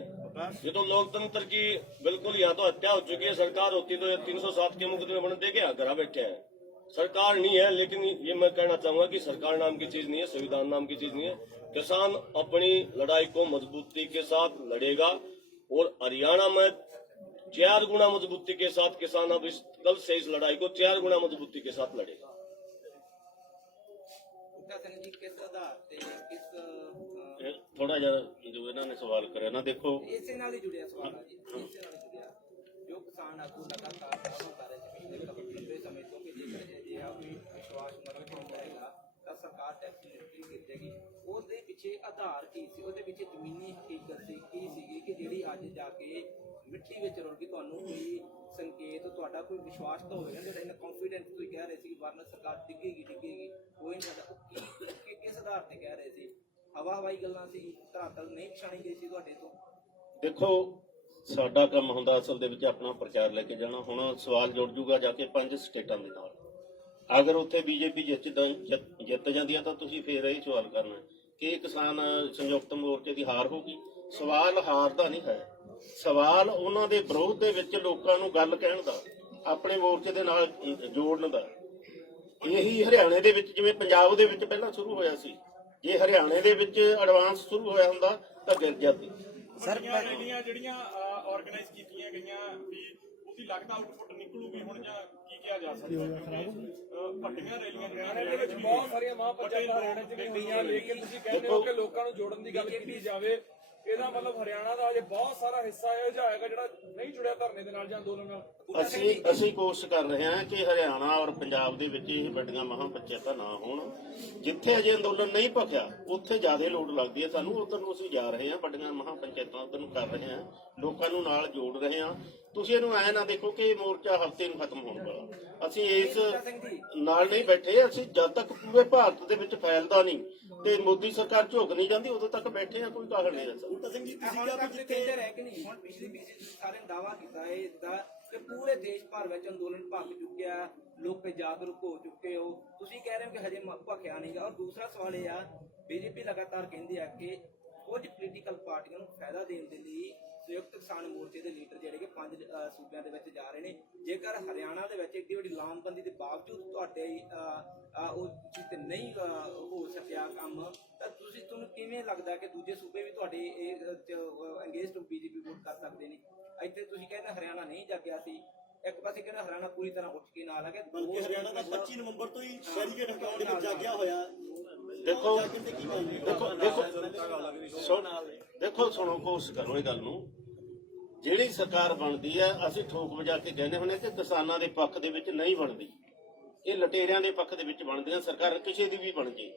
ये तो लोकतंत्र की बिल्कुल, यहाँ तो हत्या हो चुकी है। सरकार होती तो 307 के मुकदमे बन दे क्या, घर बैठे हैं। सरकार नहीं है, लेकिन ये मैं कहना चाहूंगा कि सरकार नाम की चीज नहीं है, संविधान नाम की चीज नहीं है। किसान अपनी लड़ाई को मजबूती के साथ लड़ेगा, और हरियाणा में 4 गुना मजबूती के साथ किसान अब कल से इस लड़ाई को 4 गुना मजबूती के साथ लड़ेगा। थोड़ा जरा जो इन्होंने सवाल करे ना, देखो इससे नाल ही जुड़िया सवाल है जी, इससे नाल जुड़िया जो किसान आगू लगातार काम कर रहे हैं, पिछले समय तो कि जी आप विश्वास मरक हो जाएगा ਸਰਕਾਰ ਟੈਕਸ ਲਿਟਰੀ ਗਿਰ ਜਾਏਗੀ, ਉਹਦੇ ਪਿੱਛੇ ਆਧਾਰ ਕੀ ਸੀ, ਉਹਦੇ ਪਿੱਛੇ ਜ਼ਮੀਨੀ ਹਕੀਕਤ ਸੀ ਕੀ ਸੀਗੀ ਕਿ ਜਿਹੜੀ ਅੱਜ ਜਾ ਕੇ ਮਿੱਟੀ ਵਿੱਚ ਰੁਲ ਗਈ? ਤੁਹਾਨੂੰ ਕੋਈ ਸੰਕੇਤ, ਤੁਹਾਡਾ ਕੋਈ ਵਿਸ਼ਵਾਸ ਤਾਂ ਹੋਵੇਗਾ ਜਿਹੜਾ ਇਹਨਾਂ ਕੌਨਫੀਡੈਂਸ ਤੁਸੀਂ ਕਹਿ ਰਹੇ ਸੀ ਵਰਨਾ ਸਰਕਾਰ ਡਿੱਗੇਗੀ ਕੋਈ ਨਹੀਂ ਸਾਡਾ, ਉਹ ਕਿਸ ਆਧਾਰ ਤੇ ਕਹਿ ਰਹੇ ਸੀ? ਹਵਾਈ ਗੱਲਾਂ ਸੀ, ਧਰਾਤਲ ਨਹੀਂ ਪਛਾਣੀ ਗਈ ਸੀ ਤੁਹਾਡੇ ਤੋਂ? ਦੇਖੋ ਸਾਡਾ ਕੰਮ ਹੁੰਦਾ ਅਸਲ ਦੇ ਵਿੱਚ ਆਪਣਾ ਪ੍ਰਚਾਰ ਲੈ ਕੇ ਜਾਣਾ। ਹੁਣ ਸਵਾਲ ਜੁੜ ਜੂਗਾ ਜਾ ਕੇ 5 ਸਟੇਟਾਂ ਦੇ ਨਾਲ, ਅਗਰ ਉੱਥੇ ਬੀਜੇਪੀ ਜਿੱਤ ਜਾਂਦੀ ਹੈ ਤਾਂ ਤੁਸੀਂ ਫੇਰ ਇਹ ਸਵਾਲ ਕਰਨਾ ਕਿ ਕਿਸਾਨ ਸੰਯੁਕਤ ਮੋਰਚੇ ਦੀ ਹਾਰ ਹੋਗੀ। ਸਵਾਲ ਹਾਰ ਦਾ ਨਹੀਂ ਹੈ, ਸਵਾਲ ਉਹਨਾਂ ਦੇ ਵਿਰੋਧ ਦੇ ਵਿੱਚ ਲੋਕਾਂ ਨੂੰ ਗੱਲ ਕਹਿਣ ਦਾ, ਆਪਣੇ ਮੋਰਚੇ ਦੇ ਨਾਲ ਜੋੜਨ ਦਾ। ਇਹੀ ਹਰਿਆਣੇ ਦੇ ਵਿੱਚ ਜਿਵੇਂ ਪੰਜਾਬ ਦੇ ਵਿੱਚ ਪਹਿਲਾਂ ਸ਼ੁਰੂ ਹੋਇਆ ਸੀ, ਜੇ ਹਰਿਆਣੇ ਦੇ ਵਿੱਚ ਐਡਵਾਂਸ ਸ਼ੁਰੂ ਹੋਇਆ ਹੁੰਦਾ ਤਾਂ ਗਿਰ ਜਾਂਦੀ। ਵੱਡੀਆਂ ਰੈਲੀਆਂ ਜਿਹੜੀਆਂ ਆਰਗੇਨਾਈਜ਼ ਕੀਤੀਆਂ ਗਈਆਂ ਵੀ ਉਹਦੀ ਲੱਗਦਾ ਆਊਟਪੁੱਟ ਨਿਕਲੂਗੀ ਹੁਣ, ਜਾਂ ਕੀ ਕਿਹਾ ਜਾ ਸਕਦਾ? ਵੱਡੀਆਂ ਰੈਲੀਆਂ ਹਰਿਆਣੇ ਦੇ ਵਿੱਚ ਬਹੁਤ ਸਾਰੀਆਂ ਮਹਾਂਪੰਚਾਇਤਾਂ ਹਰਿਆਣੇ 'ਚ ਵੀ ਹੋਈਆਂ, ਲੇਕਿਨ ਤੁਸੀਂ ਕਹਿੰਦੇ ਹੋ ਕਿ ਲੋਕਾਂ ਨੂੰ ਜੋੜਨ ਦੀ ਗੱਲ ਕੀਤੀ ਜਾਵੇ, ਇਹਦਾ ਮਤਲਬ ਹਰਿਆਣਾ ਦਾ ਅਜੇ ਬਹੁਤ ਸਾਰਾ ਹਿੱਸਾ ਇਹੋ ਜਿਹਾ ਹੋਏਗਾ ਜਿਹੜਾ ਨਹੀਂ ਜੁੜਿਆ ਧਰਨੇ ਦੇ ਨਾਲ ਜਾਂ ਅੰਦੋਲਨ ਨਾਲ। ਅਸੀਂ ਕੋਸ਼ਿਸ਼ ਕਰ ਰਹੇ ਹਾਂ ਕਿ ਹਰਿਆਣਾ ਔਰ ਪੰਜਾਬ ਦੇ ਵਿੱਚ ਇਹ ਵੱਡੀਆਂ ਮਹਾਂਪੰਚਾਇਤਾਂ ਨਾ ਹੋਣ। ਜਿੱਥੇ ਅਜੇ ਅੰਦੋਲਨ ਨਹੀਂ ਭਖਿਆ ਉੱਥੇ ਜ਼ਿਆਦਾ ਲੋੜ ਲੱਗਦੀ ਹੈ ਸਾਨੂੰ, ਉੱਧਰ ਨੂੰ ਅਸੀਂ ਜਾ ਰਹੇ ਹਾਂ, ਵੱਡੀਆਂ ਮਹਾਂਪੰਚਾਇਤਾਂ ਉੱਧਰ ਨੂੰ ਕਰ ਰਹੇ ਹਾਂ, ਲੋਕਾਂ ਨੂੰ ਨਾਲ ਜੋੜ ਰਹੇ ਹਾਂ। ਤੁਸੀਂ ਇਹਨੂੰ ਐ ਨਾ ਦੇਖੋ ਕਿ ਮੋਰਚਾ ਹਫ਼ਤੇ ਨੂੰ ਖਤਮ ਹੋਣ ਵਾਲਾ। ਅਸੀਂ ਇਸ ਨਾਲ ਨਹੀਂ ਬੈਠੇ, ਅਸੀਂ ਜਦ ਤੱਕ ਪੂਰੇ ਭਾਰਤ ਦੇ ਵਿੱਚ ਫੈਲਦਾ ਨਹੀਂ ਤੇ ਮੋਦੀ ਸਰਕਾਰ ਝੁਕ ਨਹੀਂ ਜਾਂਦੀ ਉਦੋਂ ਤੱਕ ਬੈਠੇ ਆ, ਕੋਈ ਕਾਹਲ ਨਹੀਂ ਐਸਾ। ਹੁਣ ਪਿਛਲੀ ਬੀਜੇਪੀ ਸਾਰੇ ਦਾਵਾ ਕੀਤਾ ਹੈ ਇਸਦਾ ਕਿ ਪੂਰੇ ਦੇਸ਼ ਭਰ ਵਿੱਚ ਅੰਦੋਲਨ ਭਖ ਚੁੱਕਿਆ, ਲੋਕ ਜਾਗਰੂਕ ਹੋ ਚੁੱਕੇ ਹੋ, ਤੁਸੀਂ ਕਹਿ ਰਹੇ ਹੋ ਕਿ ਹਜੇ ਭਖਿਆ ਨਹੀਂਗਾ। ਔਰ ਦੂਸਰਾ ਸਵਾਲ ਇਹ ਆ, ਬੀਜੇਪੀ ਲਗਾਤਾਰ ਕਹਿੰਦੀ ਆ ਕਿ ਕੁਝ ਪੋਲੀਟੀਕਲ ਪਾਰਟੀਆਂ ਨੂੰ ਫਾਇਦਾ ਦੇਣ ਦੇ ਲਈ ਸੰਯੁਕਤ ਕਿਸਾਨ ਮੋਰਚੇ ਦੇ ਲੀਡਰ ਜਿਹੜੇ ਕਿ 5 ਸੂਬਿਆਂ ਦੇ ਵਿੱਚ ਜਾ ਰਹੇ ਨੇ। ਜੇਕਰ ਹਰਿਆਣਾ ਦੇ ਵਿੱਚ ਏਡੀ ਵੱਡੀ ਲਾਮਬੰਦੀ ਦੇ ਬਾਵਜੂਦ ਤੁਹਾਡੇ ਉਹ ਚੀਜ਼ ਤੇ ਨਹੀਂ ਹੋ ਸਕਿਆ ਕੰਮ, ਤਾਂ ਤੁਹਾਨੂੰ ਕਿਵੇਂ ਲੱਗਦਾ ਕਿ ਦੂਜੇ ਸੂਬੇ ਵੀ ਤੁਹਾਡੇ ਅੰਗੇਜਡ ਬੀਜੇਪੀ ਵੋਟ ਕਰ ਸਕਦੇ ਨੇ? ਇੱਥੇ ਤੁਸੀਂ ਕਹਿੰਦੇ ਹਰਿਆਣਾ ਨਹੀਂ ਜਾਗਿਆ ਸੀ, ਇੱਕ ਪਾਸੇ ਕਹਿੰਦਾ ਹਰਿਆਣਾ ਪੂਰੀ ਤਰ੍ਹਾਂ ਉੱਠ ਕੇ ਨਾਲ ਆ ਗਿਆ, ਬਲਕਿ ਹਰਿਆਣਾ ਦਾ 25 ਨਵੰਬਰ ਤੋਂ ਹੀ ਸ਼ਹਿਰੀਗੇਟ ਹਟਾਉਣ ਦੇ ਵਿੱਚ ਜਾਗਿਆ ਹੋਇਆ। ਦੇਖੋ ਸੁਣੋ, ਕੋਸ਼ਿਸ਼ ਕਰੋ ਇਹ ਗੱਲ ਨੂੰ। ਜਿਹੜੀ ਸਰਕਾਰ ਬਣਦੀ ਹੈ ਅਸੀਂ ਠੋਕ ਵਜਾ ਕੇ ਕਹਿੰਦੇ ਹੁੰਦੇ ਕਿ ਕਿਸਾਨਾਂ ਦੇ ਪੱਖ ਦੇ ਵਿੱਚ ਨਹੀਂ ਬਣਦੀ, ਇਹ ਲਟੇਰਿਆਂ ਦੇ ਪੱਖ ਦੇ ਵਿੱਚ ਬਣਦੀਆਂ। ਸਰਕਾਰ ਕਿਸੇ ਦੀ ਵੀ ਬਣ ਜੇ,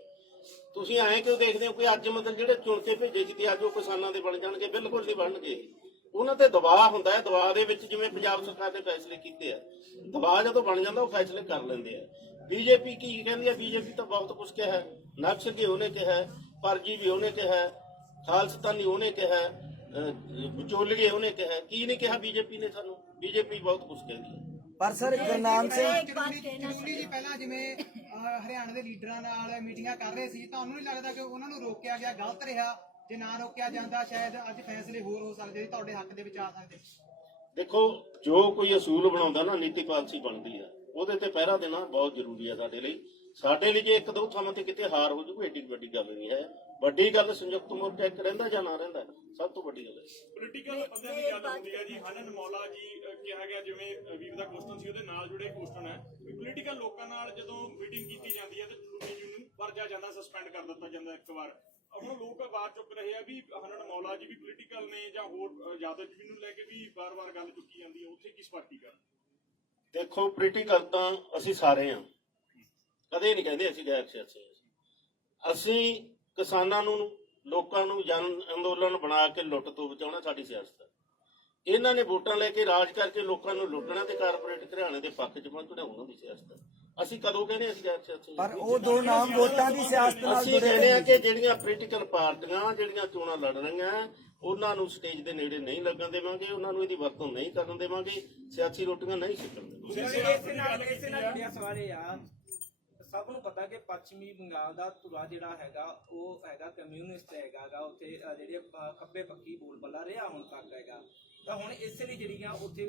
ਤੁਸੀਂ ਐਂ ਕਿਉਂ ਦੇਖਦੇ ਹੋ ਕਿ ਅੱਜ ਮਤਲਬ ਜਿਹੜੇ ਚੁਣ ਕੇ ਭੇਜੇ ਸੀ ਤੇ ਅੱਜ ਉਹ ਕਿਸਾਨਾਂ ਦੇ ਬਣ ਜਾਣਗੇ? ਬਿਲਕੁਲ ਨਹੀਂ ਬਣਨਗੇ। ਉਹਨਾਂ ਤੇ ਦਬਾਅ ਹੁੰਦਾ ਹੈ, ਦਬਾਅ ਦੇ ਵਿੱਚ ਜਿਵੇਂ ਪੰਜਾਬ ਸਰਕਾਰ ਨੇ ਫੈਸਲੇ ਕੀਤੇ ਆ, ਦਬਾਅ ਜਦੋਂ ਬਣ ਜਾਂਦਾ ਉਹ ਫੈਸਲੇ ਕਰ ਲੈਂਦੇ ਆ। ਬੀਜੇਪੀ ਕੀ ਕਹਿੰਦੀ ਹੈ? ਬੀਜੇਪੀ ਤਾਂ ਬਹੁਤ ਕੁਝ ਕਿਹਾ ਹੈ, ਨਕਸਲੀ ਉਹਨੇ ਕਿਹਾ, ਫਰਜੀ ਵੀ ਉਹਨੇ ਕਿਹਾ, ਖਾਲਸਤਾਨੀ ਉਹਨੇ ਕਿਹਾ, ਵਿਚੋਲੀਏ ਉਹਨੇ ਕਿਹਾ, ਕੀ ਨਹੀਂ ਕਿਹਾ ਬੀਜੇਪੀ ਨੇ? ਸਾਨੂੰ ਬੀਜੇਪੀ ਬਹੁਤ ਕੁਝ ਕਹਿੰਦੀ ਹੈ। ਪਰ ਸਰ ਗੁਰਨਾਮ ਸਿੰਘ ਜਰੂਰੀ ਜੀ ਪਹਿਲਾਂ ਜਿਵੇਂ ਹਰਿਆਣਾ ਦੇ ਲੀਡਰਾਂ ਨਾਲ ਮੀਟਿੰਗਾਂ ਕਰ ਰਹੇ ਸੀ, ਤੁਹਾਨੂੰ ਨਹੀਂ ਲੱਗਦਾ ਕਿ ਉਹਨਾਂ ਨੂੰ ਰੋਕਿਆ ਗਿਆ ਗਲਤ ਰਿਹਾ? ਜੇ ਨਾ ਰੋਕਿਆ ਜਾਂਦਾ ਸ਼ਾਇਦ ਅੱਜ ਫੈਸਲੇ ਹੋਰ ਹੋ ਸਕਦੇ, ਤੁਹਾਡੇ ਹੱਕ ਦੇ ਵਿੱਚ ਆ ਸਕਦੇ। ਦੇਖੋ ਜੋ ਕੋਈ ਅਸੂਲ ਬਣਾਉਂਦਾ ਨਾ, ਨੀਤੀ ਪਾਲਿਸੀ ਬਣਦੀ ਆ, ਉਹਦੇ ਤੇ ਪਹਿਰਾ ਦੇਣਾ ਬਹੁਤ ਜ਼ਰੂਰੀ ਹੈ ਸਾਡੇ ਲਈ। ਸਾਡੇ ਲਈ ਜੇ ਇੱਕ ਦੋ ਥਾਵਾਂ ਤੇ ਕਿਤੇ ਹਾਰ ਹੋ ਜੂ ਏਡੀ ਵੱਡੀ ਗੱਲ ਨਹੀਂ ਹੈ। ਵੱਡੀ ਗੱਲ ਸੰਯੁਕਤ ਮੋਰਚਾ ਇੱਕ ਰਹਿੰਦਾ ਜਾਂ ਨਾ ਰਹਿੰਦਾ, ਸਭ ਤੋਂ ਵੱਡੀ ਗੱਲ ਹੈ। ਪੋਲੀਟੀਕਲ ਬੰਦਿਆਂ ਦੀ ਗੱਲ ਹੁੰਦੀ ਹੈ ਜੀ। ਹਨਨ ਮੌਲਾ ਜੀ ਕਿਹਾ ਗਿਆ, ਜਿਵੇਂ ਵੀਰ ਦਾ ਕੁਐਸਚਨ ਸੀ ਉਹਦੇ ਨਾਲ ਜੁੜੇ ਕੁਐਸਚਨ ਹੈ ਵੀ ਪੋਲੀਟੀਕਲ ਲੋਕਾਂ ਨਾਲ ਜਦੋਂ ਮੀਟਿੰਗ ਕੀਤੀ ਜਾਂਦੀ ਹੈ ਤਾਂ ਯੂਨੀਅਨ ਵਰਜਾ ਜਾਂਦਾ, ਸਸਪੈਂਡ ਕਰ ਦਿੱਤਾ ਜਾਂਦਾ ਇੱਕ ਵਾਰ। ਹੁਣ ਲੋਕ ਆਵਾਜ਼ ਚੁੱਕ ਰਹੇ ਆ ਵੀ ਹਨਨ ਮੌਲਾ ਜੀ ਵੀ ਪੋਲੀਟੀਕਲ ਨੇ ਜਾਂ ਹੋਰ ਯਾਦਵ ਜੀ ਨੂੰ ਲੈ ਕੇ ਵੀ ਵਾਰ-ਵਾਰ ਗੱਲ ਚੁੱਕੀ ਜਾਂਦੀ ਹੈ, ਉੱਥੇ ਕੀ ਸਪਸ਼ਟੀਕਰਨ? ਦੇਖੋ ਪੋਲੀਟੀਕਲ ਤਾਂ ਅਸੀਂ ਸਾਰੇ ਹਾਂ, ਕਦੇ ਨਹੀਂ ਕਹਿੰਦੇ ਅਸੀਂ ਗੈਰ ਸਿਆਸੀ। ਅਸੀਂ ਕਿਸਾਨਾਂ ਨੂੰ, ਲੋਕਾਂ ਨੂੰ ਜਨ ਅੰਦੋਲਨ ਬਣਾ ਕੇ ਲੁੱਟ ਤੋਂ ਬਚਾਉਣਾ ਸਾਡੀ ਸਿਆਸਤ ਹੈ। ਇਹਨਾਂ ਨੇ ਵੋਟਾਂ ਲੈ ਕੇ ਰਾਜ ਕਰਕੇ ਲੋਕਾਂ ਨੂੰ ਲੁੱਟਣਾ ਤੇ ਕਾਰਪੋਰੇਟ ਘਰਾਣੇ ਦੇ ਪੱਖ 'ਚ ਪਹੁੰਚਣਾ ਉਹਨਾਂ ਦੀ ਸਿਆਸਤ ਹੈ। ਅਸੀਂ ਕਦੋਂ ਕਹਿੰਦੇ ਅਸੀਂ ਗੈਰ ਸਿਆਸੀ? ਪਰ ਉਹ ਦੋ ਨਾਮ ਵੋਟਾਂ ਦੀ ਸਿਆਸਤ ਨਾਲ ਅਸੀਂ ਕਹਿੰਦੇ ਆ ਕਿ ਜਿਹੜੀਆਂ ਪੋਲੀਟੀਕਲ ਪਾਰਟੀਆਂ ਜਿਹੜੀਆਂ ਚੋਣਾਂ ਲੜ ਰਹੀਆਂ ਉਹਨਾਂ ਨੂੰ ਸਟੇਜ ਦੇ ਨੇੜੇ ਨਹੀਂ ਲੱਗਣ ਦੇਵਾਂਗੇ, ਉਹਨਾਂ ਨੂੰ ਇਹਦੀ ਵਰਤੋਂ ਨਹੀਂ ਕਰਨ ਦੇਵਾਂਗੇ, ਸਿਆਸੀ ਰੋਟੀਆਂ ਨਹੀਂ ਸਿੱਟਣ ਦੇਵਾਂਗੇ। ਇਸੇ ਨਾਲ ਜੁੜਿਆ ਸਵਾਲ ਇਹ ਆ, ਸਭ ਨੂੰ ਪਤਾ ਕਿ ਪੱਛਮੀ ਬੰਗਾਲ ਦਾ ਧੁਰਾ ਜਿਹੜਾ ਹੈਗਾ ਉਹ ਹੈਗਾ ਕਮਿਊਨਿਸਟ ਹੈਗਾ, ਉੱਥੇ ਜਿਹੜੇ ਖੱਬੇ ਪੱਖੀ ਬੋਲਬਾਲਾ ਰਿਹਾ ਹੁਣ ਤੱਕ ਹੈਗਾ। ਤਾਂ ਹੁਣ ਇਸ ਲਈ ਜਿਹੜੀਆਂ ਉੱਥੇ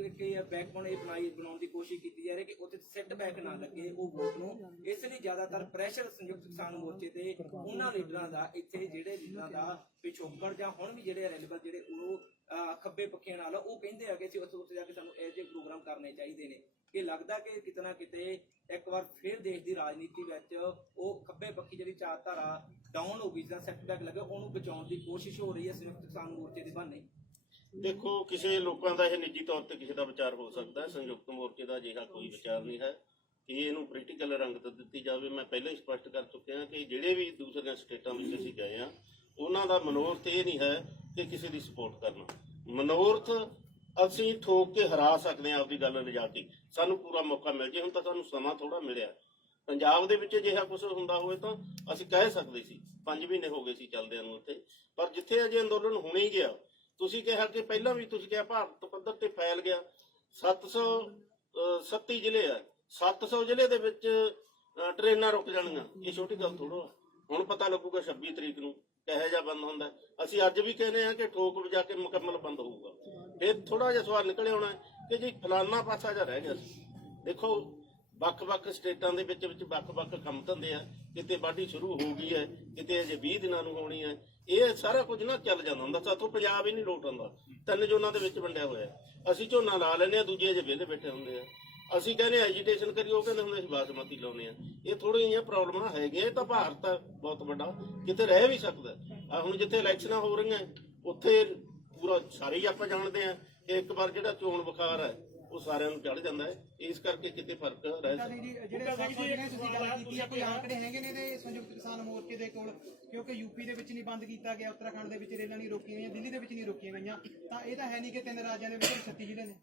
ਬੈਕਬੋਨ ਇਹ ਬਣਾਉਣ ਦੀ ਕੋਸ਼ਿਸ਼ ਕੀਤੀ ਜਾ ਰਹੀ ਕਿ ਉੱਥੇ ਸੈੱਟ ਬੈਕ ਨਾ ਲੱਗੇ ਉਹ ਵੋਟ ਨੂੰ। ਇਸ ਲਈ ਜ਼ਿਆਦਾਤਰ ਪ੍ਰੈਸ਼ਰ ਸੰਯੁਕਤ ਕਿਸਾਨ ਮੋਰਚੇ ਤੇ ਉਹਨਾਂ ਲੀਡਰਾਂ ਦਾ, ਇੱਥੇ ਜਿਹੜੇ ਲੀਡਰਾਂ ਦਾ ਪਿਛੋਕੜ ਜਾਂ ਹੁਣ ਵੀ ਜਿਹੜੇ ਅਵੇਲੇਬਲ ਜਿਹੜੇ ਉਹ ਖੱਬੇ ਪੱਖੀਆਂ ਨਾਲ ਉਹ ਕਹਿੰਦੇ ਆ ਕਿ ਅਸੀਂ ਉੱਥੇ ਜਾ ਕੇ ਸਾਨੂੰ ਇਹੋ ਜਿਹੇ ਪ੍ਰੋਗਰਾਮ ਕਰਨੇ ਚਾਹੀਦੇ ਨੇ। ਕਿ ਲੱਗਦਾ ਕਿ ਕਿਤੇ ਨਾ ਕਿਤੇ ਇੱਕ ਵਾਰ ਫਿਰ ਦੇਸ਼ ਦੀ ਰਾਜਨੀਤੀ ਵਿੱਚ ਉਹ ਖੱਬੇ ਪੱਖੀ ਜਿਹੜੀ ਚਾਰਧਾਰਾ ਡਾਊਨ ਹੋ ਗਈ ਜਾਂ ਸੈਟਬੈਕ ਲੱਗੇ, ਉਹਨੂੰ ਬਚਾਉਣ ਦੀ ਕੋਸ਼ਿਸ਼ ਹੋ ਰਹੀ ਹੈ ਸੰਯੁਕਤ ਕਿਸਾਨ ਮੋਰਚੇ ਦੇ ਬਹਾਨੇ। ਦੇਖੋ ਕਿਸੇ ਲੋਕਾਂ ਦਾ ਇਹ ਨਿੱਜੀ ਤੌਰ ਤੇ ਕਿਸੇ ਦਾ ਵਿਚਾਰ ਹੋ ਸਕਦਾ ਹੈ, ਸੰਯੁਕਤ ਮੋਰਚੇ ਦਾ ਅਜਿਹਾ ਕੋਈ ਵਿਚਾਰ ਨਹੀਂ ਹੈ। ਕਿ ਇਹਨੂੰ ਪੋਲੀਟੀਕਲ ਰੰਗਤ ਦਿੱਤੀ ਜਾਵੇ। ਮੈਂ ਪਹਿਲਾਂ ਹੀ ਸਪਸ਼ਟ ਕਰ ਚੁੱਕਿਆ ਕਿ ਜਿਹੜੇ ਵੀ ਦੂਸਰੀਆਂ ਸਟੇਟਾਂ ਵਿੱਚ ਅਸੀਂ ਗਏ ਆ ਉਹਨਾਂ ਦਾ ਮਨੋਰਥ ਇਹ ਨਹੀਂ ਹੈ ਕਿ ਕਿਸੇ ਦੀ ਸਪੋਰਟ ਕਰਨਾ। ਮਨੋਰਥ ਅਸੀਂ ਠੋਕ ਕੇ ਹਰਾ ਸਕਦੇ ਹਾਂ ਆਪਦੀ ਗੱਲ ਲਿਜਾ ਕੇ, ਸਾਨੂੰ ਪੂਰਾ ਮੌਕਾ ਮਿਲ ਜੇ। ਹੁਣ ਤਾਂ ਸਾਨੂੰ ਸਮਾਂ ਥੋੜਾ ਮਿਲਿਆ। ਪੰਜਾਬ ਦੇ ਵਿੱਚ ਅਜਿਹਾ ਕੁਝ ਹੁੰਦਾ ਹੋਵੇ ਤਾਂ ਅਸੀਂ ਕਹਿ ਸਕਦੇ ਸੀ, 5 ਮਹੀਨੇ ਹੋ ਗਏ ਸੀ ਚੱਲਦਿਆਂ ਨੂੰ ਉੱਥੇ, ਪਰ ਜਿੱਥੇ ਅਜੇ ਅੰਦੋਲਨ ਹੋਣੇ ਹੀ ਗਿਆ। ਤੁਸੀਂ ਕਿਹਾ ਕਿ ਪਹਿਲਾਂ ਵੀ ਤੁਸੀਂ ਕਿਹਾ ਭਾਰਤ ਪੱਧਰ ਤੇ ਫੈਲ ਗਿਆ। 737 ਜ਼ਿਲ੍ਹੇ ਆ, 700 ਜ਼ਿਲ੍ਹੇ ਦੇ ਵਿੱਚ ਟ੍ਰੇਨਾਂ ਰੁਕ ਜਾਣਗੀਆਂ, ਇਹ ਛੋਟੀ ਗੱਲ ਥੋੜ੍ਹਾ। ਹੁਣ ਪਤਾ ਲੱਗੂਗਾ 26 ਤਰੀਕ ਨੂੰ ਕਿਹੋ ਜਿਹਾ ਬੰਦ ਹੁੰਦਾ। ਅਸੀਂ ਅੱਜ ਵੀ ਕਹਿੰਦੇ ਹਾਂ ਕਿ ਠੋਕ ਵਜਾ ਕੇ ਮੁਕੰਮਲ ਬੰਦ ਹੋਊਗਾ। ਫਿਰ ਥੋੜਾ ਜਿਹਾ ਸਵਾਲ ਨਿਕਲ ਆਉਣਾ ਕਿ ਜੀ ਫਲਾਨਾ ਪਾਸਾ ਜਿਹਾ ਰਹਿ ਗਿਆ ਸੀ। ਦੇਖੋ ਵੱਖ-ਵੱਖ ਸਟੇਟਾਂ ਦੇ ਵਿੱਚ ਵੱਖ-ਵੱਖ ਕੰਮ ਧੰਦੇ ਆ, ਕਿਤੇ ਵਾਢੀ ਸ਼ੁਰੂ ਹੋ ਗਈ ਹੈ, ਕਿਤੇ ਅਜੇ 20 ਦਿਨਾਂ ਨੂੰ ਹੋਣੀ ਹੈ। ਇਹ ਸਾਰਾ ਕੁਝ ਨਾ ਚੱਲ ਜਾਂਦਾ ਹੁੰਦਾ। ਸਾਥੋਂ ਪੰਜਾਬ ਹੀ ਨਹੀਂ ਲੋਟ ਆਉਂਦਾ, 3 ਜ਼ੋਨਾਂ ਦੇ ਵਿੱਚ ਵੰਡਿਆ ਹੋਇਆ। ਅਸੀਂ ਝੋਨਾ ਲਾ ਲੈਂਦੇ ਆ, ਦੂਜੇ ਅਜੇ ਵਿਹਲੇ ਬੈਠੇ ਹੁੰਦੇ ਆ। ਅਸੀਂ ਕਹਿੰਦੇ ਐਜੀਟੇਸ਼ਨ ਕਰੀਏ, ਉਹ ਕਹਿੰਦੇ ਹੁੰਦੇ ਅਸੀਂ ਬਾਸਮਤੀ ਲਾਉਂਦੇ ਆ। ਇਹ ਥੋੜ੍ਹੀਆਂ ਜਿਹੀਆਂ ਪ੍ਰੋਬਲਮਾਂ ਹੈਗੀਆਂ। ਇਹ ਤਾਂ ਭਾਰਤ ਹੈ ਬਹੁਤ ਵੱਡਾ, ਕਿਤੇ ਰਹਿ ਵੀ ਸਕਦਾ। ਆ ਹੁਣ ਜਿੱਥੇ ਇਲੈਕਸ਼ਨਾਂ ਹੋ ਰਹੀਆਂ ਉੱਥੇ ਪੂਰਾ ਸਾਰੇ ਹੀ ਆਪਾਂ ਜਾਣਦੇ ਆ ਕਿ ਇੱਕ ਵਾਰ ਜਿਹੜਾ ਚੋਣ ਬੁਖਾਰ ਹੈ ਉਹ ਸਾਰਿਆਂ ਨੂੰ ਚੜ ਜਾਂਦਾ ਹੈ। ਇਸ ਕਰਕੇ ਕਿਤੇ ਫਰਕ ਰਹਿ ਸਕਦਾ। ਜਿਹੜੇ ਤੁਸੀਂ ਗੱਲ ਕੀਤੀ ਆ, ਕੋਈ ਆંકੜੇ ਹੈਗੇ ਨੇ ਇਹਦੇ ਸੰਯੁਕਤ ਕਿਸਾਨ ਮੋਰਚੇ ਦੇ ਕੋਲ? ਕਿਉਂਕਿ ਯੂਪੀ ਦੇ ਵਿੱਚ ਨਹੀਂ ਬੰਦ ਕੀਤਾ ਗਿਆ, ਉੱਤਰਾਖੰਡ ਦੇ ਵਿੱਚ ਰੇਲਾਂ ਨਹੀਂ ਰੋਕੀਆਂ ਗਈਆਂ, ਦਿੱਲੀ ਦੇ ਵਿੱਚ ਨਹੀਂ ਰੋਕੀਆਂ ਗਈਆਂ, ਤਾਂ ਇਹ ਤਾਂ ਹੈ ਨਹੀਂ ਕਿ 3 ਰਾਜਾਂ ਦੇ ਵਿੱਚ 36 ਜ਼ਿਲ੍ਹੇ ਨੇ।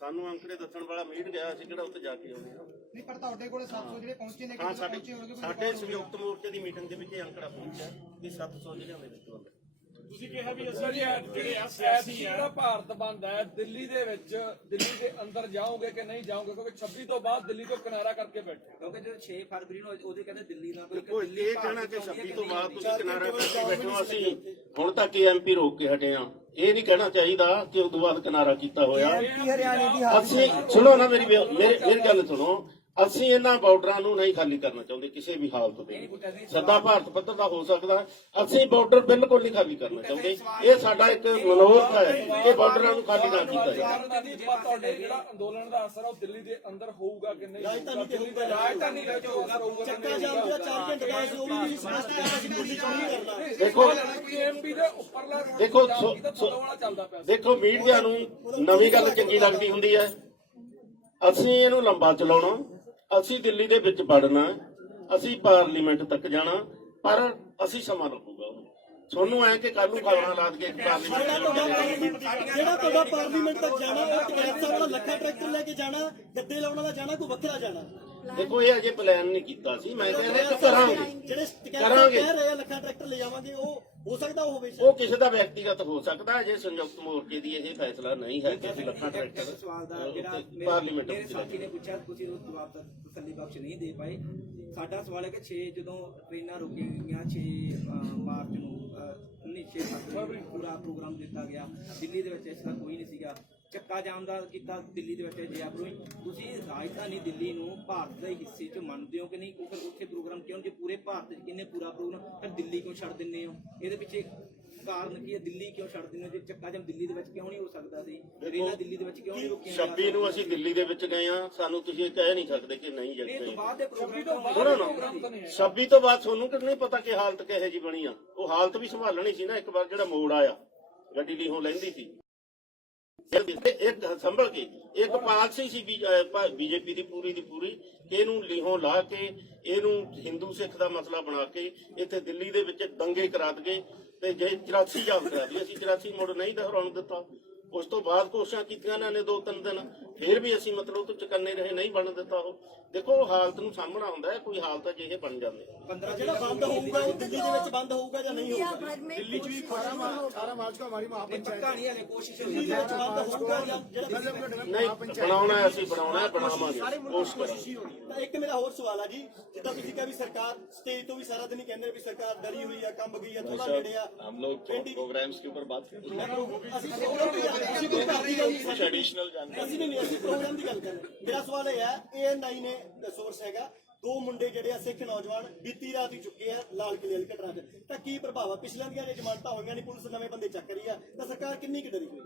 ਸਾਨੂੰ ਅੰਕੜੇ ਦੱਸਣ ਵਾਲਾ ਮੀਟ ਗਿਆ, ਅਸੀਂ ਕਿਹੜਾ ਉੱਥੇ ਜਾ ਕੇ ਆਉਂਦੇ ਹਾਂ। ਨਹੀਂ, ਪਰ ਤੁਹਾਡੇ ਕੋਲ 700 ਜਿਹੜੇ ਪਹੁੰਚੇ ਨੇ, ਹਾਂ, ਕਿਤੇ ਪਹੁੰਚੇ ਹੋਣਗੇ। ਸਾਡੇ ਸੰਯੁਕਤ ਮੋਰਚੇ ਦੀ ਮੀਟਿੰਗ ਦੇ ਵਿੱਚ ਇਹ ਅੰਕੜਾ ਪਹੁੰਚਿਆ ਕਿ 700 ਜ਼ਿਲ੍ਹਿਆਂ ਦੇ ਵਿੱਚ ਬੰਦ। ਤੁਸੀਂ ਕਿਹਾ ਵੀ ਅਸੀਂ ਜਿਹੜੇ ਆ ਸਿਆਸੀ ਜਿਹੜਾ ਭਾਰਤ ਬੰਦ ਹੈ, ਦਿੱਲੀ ਦੇ ਵਿੱਚ, ਦਿੱਲੀ ਦੇ ਅੰਦਰ ਜਾਓਗੇ ਕਿ ਨਹੀਂ ਜਾਓਗੇ? ਕਿਉਂਕਿ 26 ਤੋਂ ਬਾਅਦ ਦਿੱਲੀ ਤੋਂ ਕਿਨਾਰਾ ਕਰਕੇ ਬੈਠੇ। ਕਿਉਂਕਿ ਜਦੋਂ 6 ਫਰਵਰੀ ਨੂੰ ਉਹਦੇ ਕਹਿੰਦੇ ਦਿੱਲੀ ਨਾਲ ਦੇਖੋ ਇਹ ਕਹਿਣਾ ਕਿ 26 ਤੋਂ ਬਾਅਦ ਤੁਸੀਂ ਕਿਨਾਰਾ ਕਰਕੇ ਬੈਠੋ। ਅਸੀਂ ਹੁਣ ਤੱਕ ਐਮਪੀ ਰੋਕ ਕੇ ਹਟੇ ਆ। ਇਹ ਨਹੀਂ ਕਹਿਣਾ ਚਾਹੀਦਾ ਕਿ ਉਦੋਂ ਬਾਅਦ ਕਿਨਾਰਾ ਕੀਤਾ ਹੋਇਆ। ਅਸੀਂ ਸੁਣੋ ਨਾ, ਮੇਰੀ ਗੱਲ ਸੁਣੋ। ਅਸੀਂ ਇਹਨਾਂ ਬਾਰਡਰਾਂ ਨੂੰ ਨਹੀਂ ਖਾਲੀ ਕਰਨਾ ਚਾਹੁੰਦੇ ਕਿਸੇ ਵੀ ਹਾਲਤ ਦੇ। ਸੱਦਾ ਭਾਰਤ ਪੱਧਰ ਦਾ ਹੋ ਸਕਦਾ, ਅਸੀਂ ਬਾਰਡਰ ਬਿਲਕੁਲ ਨਹੀਂ ਖਾਲੀ ਕਰਨਾ ਚਾਹੁੰਦੇ। ਇਹ ਸਾਡਾ ਇੱਕ ਮਨੋਰਥ ਹੈ ਕਿ ਬਾਰਡਰਾਂ ਨੂੰ ਖਾਲੀ ਨਾ ਕੀਤਾ ਜਾਵੇ। ਤੁਹਾਡੇ ਜਿਹੜਾ ਅੰਦੋਲਨ ਦਾ ਅਸਰ ਉਹ ਦਿੱਲੀ ਦੇ ਅੰਦਰ ਹੋਊਗਾ ਕਿ ਨਹੀਂ? ਰਾਜਧਾਨੀ ਵਿੱਚ ਹੋਊਗਾ। ਚੱਕਾ ਜਾਮ ਜਿਹੜਾ 4 ਘੰਟੇ ਦਾ ਸੀ ਉਹ ਵੀ ਸਪਸ਼ਟ ਹੈ ਅਸੀਂ ਦਿੱਲੀ ਚੋਂ ਨਹੀਂ ਕਰਨਾ। ਦੇਖੋ ਐਮਪੀ ਦੇ ਉੱਪਰਲਾ ਦੇਖੋ ਮੀਡੀਆ ਨੂੰ ਨਵੀਂ ਗੱਲ ਚੰਗੀ ਲੱਗਦੀ ਹੁੰਦੀ ਹੈ। ਅਸੀਂ ਇਹਨੂੰ ਲੰਬਾ ਚਲਾਉਣਾ, ਅਸੀਂ ਦਿੱਲੀ ਦੇ ਵਿੱਚ ਵੜਨਾ, ਅਸੀਂ ਪਾਰਲੀਮੈਂਟ ਤੱਕ ਜਾਣਾ, ਪਰ ਅਸੀਂ ਸਮਾਂ ਲੱਗੂਗਾ। ਤੁਹਾਨੂੰ ਐ ਕਿ ਕੱਲ ਨੂੰ ਖਬਰਾਂ ਲਾ ਦਈਏ ਪਾਰਲੀਮੈਂਟ ਜਿਹੜਾ ਤੁਹਾਡਾ ਪਾਰਲੀਮੈਂਟ ਤੱਕ ਜਾਣਾ, ਉਹ ਕੈਦ ਸਾਹਿਬ ਵਾਲਾ ਲੱਖਾਂ ਟਰੈਕਟਰ ਲੈ ਕੇ ਜਾਣਾ, ਗੱਦੇ ਲਾਉਣ ਵਾਲਾ ਜਾਣਾ, ਕੋਈ ਵੱਖਰਾ ਜਾਣਾ। ਦੇਖੋ ਇਹ ਅਜੇ ਪਲਾਨ ਨਹੀਂ ਕੀਤਾ ਸੀ। ਮੈਂ ਕਹਿੰਦਾ ਕਿ ਜਿਹੜੇ ਕਰਾਂਗੇ। ਕਹਿ ਰਹੇ ਆ ਲੱਖਾਂ ਟਰੈਕਟਰ ਲੈ ਜਾਵਾਂਗੇ, ਉਹ ਹੋ ਸਕਦਾ ਉਹ ਹੋਵੇ। ਉਹ ਕਿਸੇ ਦਾ ਵਿਅਕਤੀਗਤ ਹੋ ਸਕਦਾ। ਅਜੇ ਸੰਯੁਕਤ ਮੋਰਚੇ ਦੀ ਇਹ ਫੈਸਲਾ ਨਹੀਂ ਹੈ ਕਿ ਅਸੀਂ ਲੱਖਾਂ ਟਰੈਕਟਰ ਸਵਾਲ ਦਾ ਜਿਹੜਾ ਪਾਰਲੀਮੈਂਟ ਮੇਰੇ ਸਾਥੀ ਨੇ ਪੁੱਛਿਆ, ਤੁਸੀਂ ਉਹ ਜਵਾਬ ਦਾ ਤਸੱਲੀ ਬਖਸ਼ ਨਹੀਂ ਦੇ ਪਾਏ। ਸਾਡਾ ਸਵਾਲ ਹੈ ਕਿ 6 ਜਦੋਂ ਟ੍ਰੇਨਾਂ ਰੁਕੀਆਂ ਗਈਆਂ, 6 ਮਾਰਚ ਨੂੰ 19 ਫਰਵਰੀ ਪੂਰਾ ਪ੍ਰੋਗਰਾਮ ਦਿੱਤਾ ਗਿਆ। ਦਿੱਲੀ ਦੇ ਵਿੱਚ ਇਸ ਤਰ੍ਹਾਂ ਕੋਈ ਨਹੀਂ ਸੀਗਾ। ਚੱਕਾ ਜਾਮ ਦਾ ਕੀਤਾ ਦਿੱਲੀ ਦੇ ਵਿੱਚ ਜੈਪੁਰ। ਤੁਸੀਂ ਰਾਜਧਾਨੀ ਦਿੱਲੀ ਨੂੰ ਭਾਰਤ ਦੇ ਹਿੱਸੇ 'ਚ ਮੰਨਦੇ ਹੋ ਕਿ ਨਹੀਂ? ਫਿਰ ਉੱਥੇ ਪ੍ਰੋਗਰਾਮ ਕਿਉਂ? ਜੇ ਪੂਰੇ ਭਾਰਤ 'ਚ ਕਿੰਨੇ ਪੂਰਾ ਪ੍ਰੋਗਰਾਮ, ਫਿਰ ਦਿੱਲੀ ਕਿਉਂ ਛੱਡ ਦਿੰਦੇ ਹੋ? ਇਹਦੇ ਪਿੱਛੇ ਕਾਰਨ ਕੀ ਹੈ? ਦਿੱਲੀ ਕਿਉਂ ਛੱਡ ਦਿੰਦੇ ਹੋ? ਜੇ ਚੱਕਾ ਜਾਮ ਦਿੱਲੀ ਦੇ ਵਿੱਚ ਕਿਉਂ ਨਹੀਂ ਹੋ ਸਕਦਾ ਸੀ? ਰੇਲਾਂ ਦਿੱਲੀ ਦੇ ਵਿੱਚ ਕਿਉਂ ਨਹੀਂ ਰੁਕੀਆਂ? 26 ਨੂੰ ਅਸੀਂ ਦਿੱਲੀ ਦੇ ਵਿੱਚ ਗਏ ਆ। ਸਾਨੂੰ ਤੁਸੀਂ ਇਹ ਕਹਿ ਨਹੀਂ ਸਕਦੇ ਕਿ ਨਹੀਂ ਇਹ ਤੋਂ ਗਏ। ਬਾਅਦ ਦੇ ਪ੍ਰੋਗਰਾਮ ਸੁਣੋ ਨਾ, 26 ਤੋਂ ਬਾਅਦ ਤੁਹਾਨੂੰ ਕਿ ਨਹੀਂ ਪਤਾ ਕਿ ਹਾਲਤ ਕਿਹੋ ਜਿਹੀ ਬਣੀ ਆ। ਉਹ ਹਾਲਤ ਵੀ ਸੰਭਾਲਣੀ ਸੀ ਨਾ। ਇੱਕ ਵਾਰ ਜਿਹੜਾ ਮੋੜ ਆਇਆ, ਗੱਡੀ ਲੀਹੋਂ ਲੈਂਦੀ ਸੀ, ਇੱਕ ਸੰਭਲ ਕੇ ਇੱਕ ਪਾਲਸੀ ਸੀ ਬੀਜੇਪੀ ਦੀ ਪੂਰੀ ਕਿ ਇਹਨੂੰ ਲੀਹੋਂ ਲਾ ਕੇ ਇਹਨੂੰ ਹਿੰਦੂ ਸਿੱਖ ਦਾ ਮਸਲਾ ਬਣਾ ਕੇ ਇੱਥੇ ਦਿੱਲੀ ਦੇ ਵਿੱਚ ਦੰਗੇ ਕਰਾ ਦਈਏ ਤੇ ਜੇ 84 ਯਾਦ ਕਰਾ ਦਈਏ। ਅਸੀਂ 84 ਮੁੜ ਨਹੀਂ ਦੁਹਰਾਉਣ ਦਿੱਤਾ। ਉਸ ਤੋਂ ਬਾਅਦ ਕੋਸ਼ਿਸ਼ਾਂ ਕੀਤੀਆਂ ਇਹਨਾਂ ਨੇ 2-3 ਦਿਨ, ਫਿਰ ਵੀ ਅਸੀਂ ਮਤਲਬ ਤੋਂ ਚੁਕੰਨੇ ਰਹੇ, ਨਹੀਂ ਬਣ ਦਿੱਤਾ। ਉਹ ਦੇਖੋ ਹਾਲਤ ਨੂੰ ਸਾਹਮਣਾ ਹੁੰਦਾ ਹੈ। ਕੋਈ ਹਾਲਤ ਜਿਹੇ ਬਣ ਜਾਂਦੇ। 15 ਜਿਹੜਾ ਬੰਦ ਹੋਊਗਾ ਉਹ ਦਿੱਲੀ ਦੇ ਵਿੱਚ ਬੰਦ ਹੋਊਗਾ ਜਾਂ ਨਹੀਂ ਹੋਊਗਾ? ਦਿੱਲੀ 'ਚ ਵੀ 18 ਮਾਰਚ को हमारी महापंचायत ਕਹਾਣੀ ਵਾਲੀ ਕੋਸ਼ਿਸ਼ ਦਿੱਲੀ ਦੇ ਵਿੱਚ ਬੰਦ ਹੋਊਗਾ ਜਾਂ ਜਿਹੜਾ ਨਹੀਂ ਬਣਾਉਣਾ, ਅਸੀਂ ਬਣਾਉਣਾ, ਬਣਾਵਾਂਗੇ, ਕੋਸ਼ਿਸ਼ ਕਰਾਂਗੇ। ਤਾਂ ਇੱਕ ਮੇਰਾ ਹੋਰ ਸਵਾਲ ਆ ਜੀ, ਜਿੱਦਾਂ ਤੁਸੀਂ ਕਿਹਾ ਵੀ ਸਰਕਾਰ ਸਟੇਜ ਤੋਂ ਵੀ ਸਾਰਾ ਦਿਨ ਹੀ ਕਹਿੰਦੇ ਵੀ ਸਰਕਾਰ ਡਰੀ ਹੋਈ ਆ, ਕੰਬ ਗਈ ਆ, ਥੋੜਾ ਨੇੜੇ ਆ। हम लोग प्रोग्राम्स के ऊपर बात करते हैं। ਅਸੀਂ ਪ੍ਰੋਗਰਾਮ ਦੀ ਗੱਲ ਅਸੀਂ ਕੋਈ ਘਰ ਦੀ ਗੱਲ ਨਹੀਂ कुछ एडिशनल जानकारी ਅਸੀਂ ਨਹੀਂ ਅਸੀਂ ਪ੍ਰੋਗਰਾਮ ਦੀ ਗੱਲ ਕਰ ਰਹੇ। ਮੇਰਾ ਸਵਾਲ ਇਹ ਹੈ, ANI ਨੇ ਸੋਰਸ ਹੈਗਾ, 2 ਮੁੰਡੇ ਜਿਹੜੇ ਆ ਸਿੱਖ ਨੌਜਵਾਨ ਬੀਤੀ ਰਾਤ ਹੀ ਚੁੱਕੇ ਆ ਲਾਲ ਕਿਲ੍ਹੇ ਵਾਲੀ ਘਟਨਾ 'ਚ, ਤਾਂ ਕੀ ਪ੍ਰਭਾਵ ਆ? ਪਿਛਲੀਆਂ ਦੀਆਂ ਜੇ ਜ਼ਮਾਨਤਾਂ ਹੋਈਆਂ ਨਹੀਂ, ਪੁਲਿਸ ਨਵੇਂ ਬੰਦੇ ਚੱਕ ਰਹੀ ਆ, ਤਾਂ ਸਰਕਾਰ ਕਿੰਨੀ ਕੁ ਡਰੀ ਹੋਈ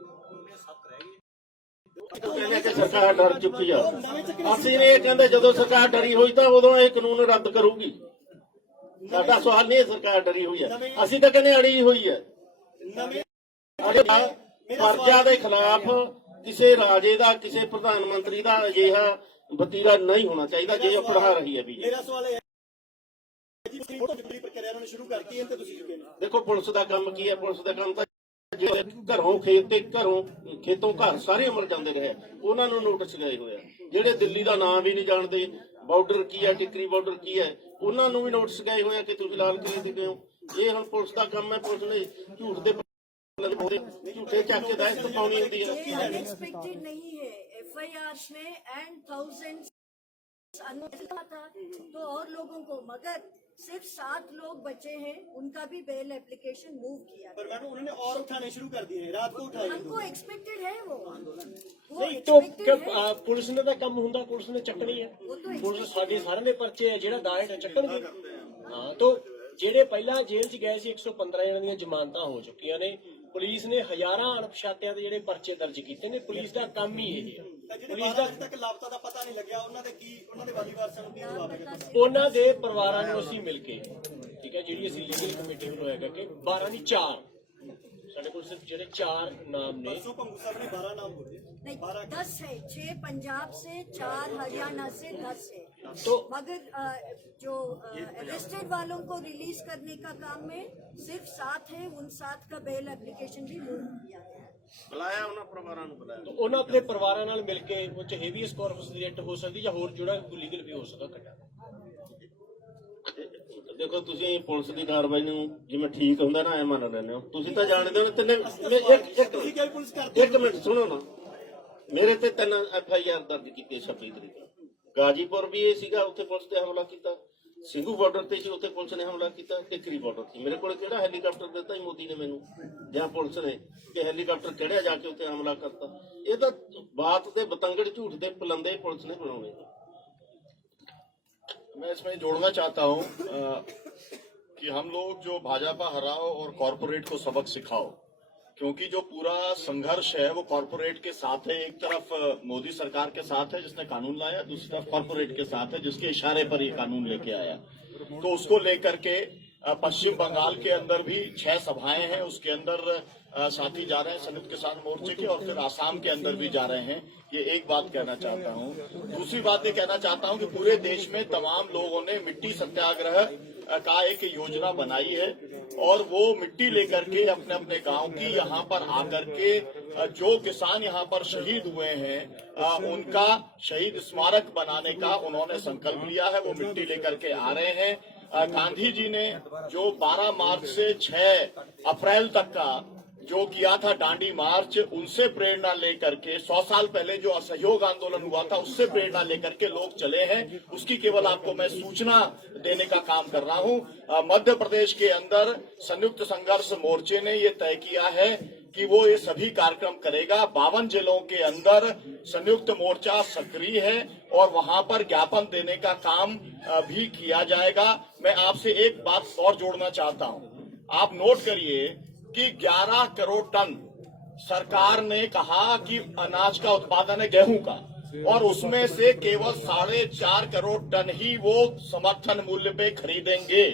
ਕਹਿੰਦੇ ਕਿ ਸਰਕਾਰ ਡਰ ਚੁੱਕੀ ਆ। ਅਸੀਂ ਇਹ ਕਹਿੰਦੇ ਜਦੋਂ ਸਰਕਾਰ ਡਰੀ ਹੋਈ ਤਾਂ ਉਦੋਂ ਇਹ ਕਾਨੂੰਨ ਰੱਦ ਕਰੂਗੀ। ਸਾਡਾ ਸਵਾਲ ਨਹੀਂ ਸਰਕਾਰ ਡਰੀ ਹੋਈ ਹੈ, ਅਸੀਂ ਤਾਂ ਕਹਿੰਦੇ ਅੜੀ ਹੋਈ ਹੈ। ਨਵੇਂ ਫਰਜ਼ਾਂ ਦੇ ਖਿਲਾਫ ਕਿਸੇ ਰਾਜੇ ਦਾ, ਕਿਸੇ ਪ੍ਰਧਾਨ ਮੰਤਰੀ ਦਾ ਅਜਿਹਾ ਵਤੀਰਾ ਨਹੀਂ ਹੋਣਾ ਚਾਹੀਦਾ ਜੇ ਅਪਣਾ ਰਹੀ ਹੈ ਬੀਜੇਪੀ। ਮੇਰਾ ਸਵਾਲ ਇਹ ਹੈ ਜੀ ਫੋਟੋ ਜਿਹੜੀ ਪ੍ਰਕਿਰਿਆ ਉਹਨਾਂ ਨੇ ਸ਼ੁਰੂ ਕਰਤੀ ਹੈ ਤੇ ਤੁਸੀਂ ਚੁੱਕੇ ਨੇ। ਦੇਖੋ ਪੁਲਿਸ ਦਾ ਕੰਮ ਕੀ ਹੈ, ਪੁਲਿਸ ਦਾ ਕੰਮ ਤਾਂ ਜਿਹੜੇ ਘਰੋਂ ਖੇਤ ਤੇ ਘਰੋਂ ਖੇਤੋਂ ਘਰ ਸਾਰੇ ਅਮਰ ਜਾਂਦੇ ਰਹੇ ਉਹਨਾਂ ਨੂੰ ਨੋਟਿਸ ਗਏ ਹੋਏ ਆ। ਜਿਹੜੇ ਦਿੱਲੀ ਦਾ ਨਾਮ ਵੀ ਨਹੀਂ ਜਾਣਦੇ, ਬਾਰਡਰ ਕੀ ਹੈ, ਟਿਕਰੀ ਬਾਰਡਰ ਕੀ ਹੈ, ਉਹਨਾਂ ਨੂੰ ਵੀ ਨੋਟਿਸ ਗਏ ਹੋਏ ਆ ਕਿ ਤੁਸੀਂ ਲਾਲ ਕਿਲੇ ਦੇ ਗਏ ਹੋ। ਇਹ ਹੁਣ ਪੁਲਿਸ ਦਾ ਕੰਮ ਹੈ, ਪੁਲਿਸ ਨੇ ਝੂਠ ਦੇ ਝੂਠੇ ਚੱਕ ਕੇ ਦਹਿਸ਼ਤ ਪਾਉਣੀ ਹੁੰਦੀ ਹੈ। अनएक्सपेक्टेड नहीं है, FIRs में एंड थाउजेंड्स था तो और लोगों को, मगर सिर्फ 7 लोग बचे हैं, उनका भी बेल एप्लीकेशन मूव किया। पर मैडम उन्होंने और उठाने शुरू कर दिए हैं, रात को उठाए हैं। हमको एक्सपेक्टेड है वो तो expected है। ਪੁਲਿਸ ਨੇ ਤਾਂ ਕੰਮ ਹੁੰਦਾ, ਪੁਲਿਸ ਨੇ ਚੱਕਣੀ ਹੈ। ਪੁਲਿਸ ਸਾਡੇ ਸਾਰਿਆਂ ਦੇ ਪਰਚੇ ਹੈ, ਜਿਹੜਾ ਦਾਇਰ ਹੈ ਚੱਕਣਗੇ। ਹਾਂ ਤਾਂ ਜਿਹੜੇ ਪਹਿਲਾਂ ਜੇਲ੍ਹ 'ਚ ਗਏ ਸੀ 115 ਜਣਾਂ ਦੀਆਂ ਜ਼ਮਾਨਤਾਂ ਹੋ ਚੁੱਕੀਆਂ ਨੇ। ਪੁਲਿਸ ਨੇ ਹਜ਼ਾਰਾਂ ਅਣਪਛਾਤਿਆਂ ਦੇ ਜਿਹੜੇ ਪਰਚੇ ਦਰਜ ਕੀਤੇ ਨੇ। ਪੁਲਿਸ ਦਾ ਕੰਮ ਹੀ ਇਹ ਹੈ। ਪੁਲਿਸ ਦਾ ਅਜੇ ਤੱਕ ਲਾਪਤਾ ਦਾ ਪਤਾ ਨਹੀਂ ਲੱਗਿਆ, ਉਹਨਾਂ ਦੇ ਕੀ, ਉਹਨਾਂ ਦੇ ਵਾਲੀ ਵਾਰਸਾਂ ਨੂੰ ਕੀ ਜਵਾਬ ਹੈ? ਉਹਨਾਂ ਦੇ ਪਰਿਵਾਰਾਂ ਨੂੰ ਅਸੀਂ ਮਿਲ ਕੇ, ਠੀਕ ਹੈ, ਜਿਹੜੀ ਅਸੀਂ ਲੀਗਲ ਕਮੇਟੀ ਵੱਲੋਂ ਹੈਗਾ ਕਿ 12 ਨਹੀਂ 4 ਸਾਡੇ ਕੋਲ ਸਿਰਫ ਜਿਹੜੇ 4 ਨਾਮ ਨੇ। परसों पंगू साहब ने 12 नाम बोले। नहीं 10 है, 6 पंजाब से, 4 हरियाणा से, 10 है। तो मगर जो अरेस्टेड वालों को रिलीज करने का काम में सिर्फ 7 है, उन 7 का बेल एप्लीकेशन भी मूव किया गया है। ਬੁਲਾਇਆ ਉਹਨਾਂ ਪਰਿਵਾਰਾਂ ਨੂੰ ਬੁਲਾਇਆ। ਤਾਂ ਉਹਨਾਂ ਆਪਣੇ ਪਰਿਵਾਰਾਂ ਨਾਲ ਮਿਲ ਕੇ ਉਹ 'ਚ ਹੈਵੀਐਸ ਕਾਰਪਸ ਦੀ ਰਿਟ ਹੋ ਸਕਦੀ ਜਾਂ ਹੋਰ ਜਿਹੜਾ ਕੋਈ ਲੀਗਲ ਵੀ ਹੋ ਸਕਦਾ ਕੱਟਾ। ਦੇਖੋ ਤੁਸੀਂ ਪੁਲਿਸ ਦੀ ਕਾਰਵਾਈ ਨੂੰ ਜਿਵੇਂ ਠੀਕ ਹੁੰਦਾ ਨਾ ਐ ਮੰਨ ਲੈਂਦੇ ਹੋ। ਤੁਸੀਂ ਤਾਂ ਜਾਣਦੇ ਹੋ ਤਿੰਨੇ ਤੁਸੀਂ ਕਿਹਾ ਪੁਲਿਸ ਕਰਦੀ ਇੱਕ ਮਿੰਟ ਸੁਣੋ ਨਾ, ਮੇਰੇ ਤੇ 3 FIR ਦਰਜ ਕੀਤੇ 26 ਤਰੀਕ ਨੂੰ। ਗਾਜੀਪੁਰ ਵੀ ਇਹ ਸੀਗਾ, ਉੱਥੇ ਪੁਲਿਸ ਤੇ ਹਮਲਾ ਕੀਤਾ। ਸਿੰਘੂ ਬਾਰਡਰ ਤੇ ਸੀ, ਉੱਥੇ ਪੁਲਿਸ ਨੇ ਹਮਲਾ ਕੀਤਾ। ਟਿਕਰੀ ਬਾਰਡਰ ਸੀ। ਮੇਰੇ ਕੋਲ ਕਿਹੜਾ ਹੈਲੀਕਾਪਟਰ ਦਿੱਤਾ ਹੀ ਮੋਦੀ ਨੇ ਮੈਨੂੰ ਜਾਂ ਪੁਲਿਸ ਨੇ ਕਿ ਹੈਲੀਕਾਪਟਰ ਚੜਿਆ ਜਾ ਕੇ ਉੱਥੇ ਹਮਲਾ ਕਰਤਾ। ਇਹ ਤਾਂ ਬਾਤ ਦੇ ਬਤੰਗੜ ਝੂਠ ਦੇ ਪਲੰਦੇ ਪੁਲਿਸ ਨੇ ਬਣਾਉਣੇ। मैं इसमें जोड़ना चाहता हूं कि हम लोग जो भाजपा हराओ और कॉरपोरेट को सबक सिखाओ, क्योंकि जो पूरा संघर्ष है वो कॉरपोरेट के साथ है। एक तरफ मोदी सरकार के साथ है जिसने कानून लाया, दूसरी तरफ कॉरपोरेट के साथ है जिसके इशारे पर ये कानून लेके आया। तो उसको लेकर के पश्चिम बंगाल के अंदर भी 6 सभाएं हैं, उसके अंदर साथी जा रहे हैं संयुक्त किसान मोर्चे के, और फिर आसाम के अंदर भी जा रहे हैं। ये एक बात कहना चाहता हूं। दूसरी बात ये कहना चाहता हूं कि पूरे देश में तमाम लोगों ने मिट्टी सत्याग्रह का एक योजना बनाई है, और वो मिट्टी लेकर के अपने अपने गांव की यहाँ पर आकर के जो किसान यहाँ पर शहीद हुए हैं उनका शहीद स्मारक बनाने का उन्होंने संकल्प लिया है। वो मिट्टी लेकर के आ रहे हैं। गांधी जी ने जो 12 मार्च से 6 अप्रैल तक का जो किया था दांडी मार्च, उनसे प्रेरणा लेकर के 100 साल पहले जो असहयोग आंदोलन हुआ था उससे प्रेरणा लेकर के लोग चले हैं। उसकी केवल आपको मैं सूचना देने का काम कर रहा हूं। मध्य प्रदेश के अंदर संयुक्त संघर्ष मोर्चे ने ये तय किया है कि वो ये सभी कार्यक्रम करेगा। 52 जिलों के अंदर संयुक्त मोर्चा सक्रिय है और वहां पर ज्ञापन देने का काम भी किया जाएगा। मैं आपसे एक बात और जोड़ना चाहता हूं, आप नोट करिए कि 11 करोड़ टन सरकार ने कहा कि अनाज का उत्पादन है गेहूं का, और उसमें से केवल 4.5 करोड़ टन ही वो समर्थन मूल्य पे खरीदेंगे,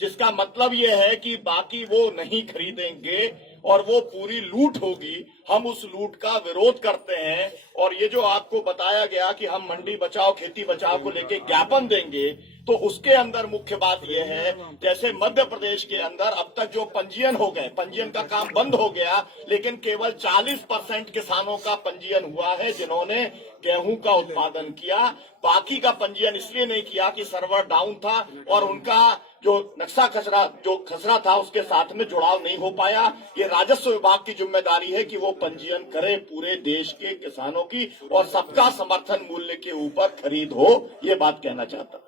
जिसका मतलब ये है कि बाकी वो नहीं खरीदेंगे और वो पूरी लूट होगी। हम उस लूट का विरोध करते हैं। और ये जो आपको बताया गया कि हम मंडी बचाओ खेती बचाओ को लेके ज्ञापन देंगे, तो उसके अंदर मुख्य बात यह है, जैसे मध्य प्रदेश के अंदर अब तक जो पंजीयन हो गए, पंजीयन का काम बंद हो गया, लेकिन केवल 40% किसानों का पंजीयन हुआ है जिन्होंने गेहूं का उत्पादन किया। बाकी का पंजीयन इसलिए नहीं किया कि सर्वर डाउन था और उनका जो नक्शा खसरा था उसके साथ में जुड़ाव नहीं हो पाया। ये राजस्व विभाग की जिम्मेदारी है कि वो पंजीयन करे पूरे देश के किसानों की, और सबका समर्थन मूल्य के ऊपर खरीद हो। ये बात कहना चाहता।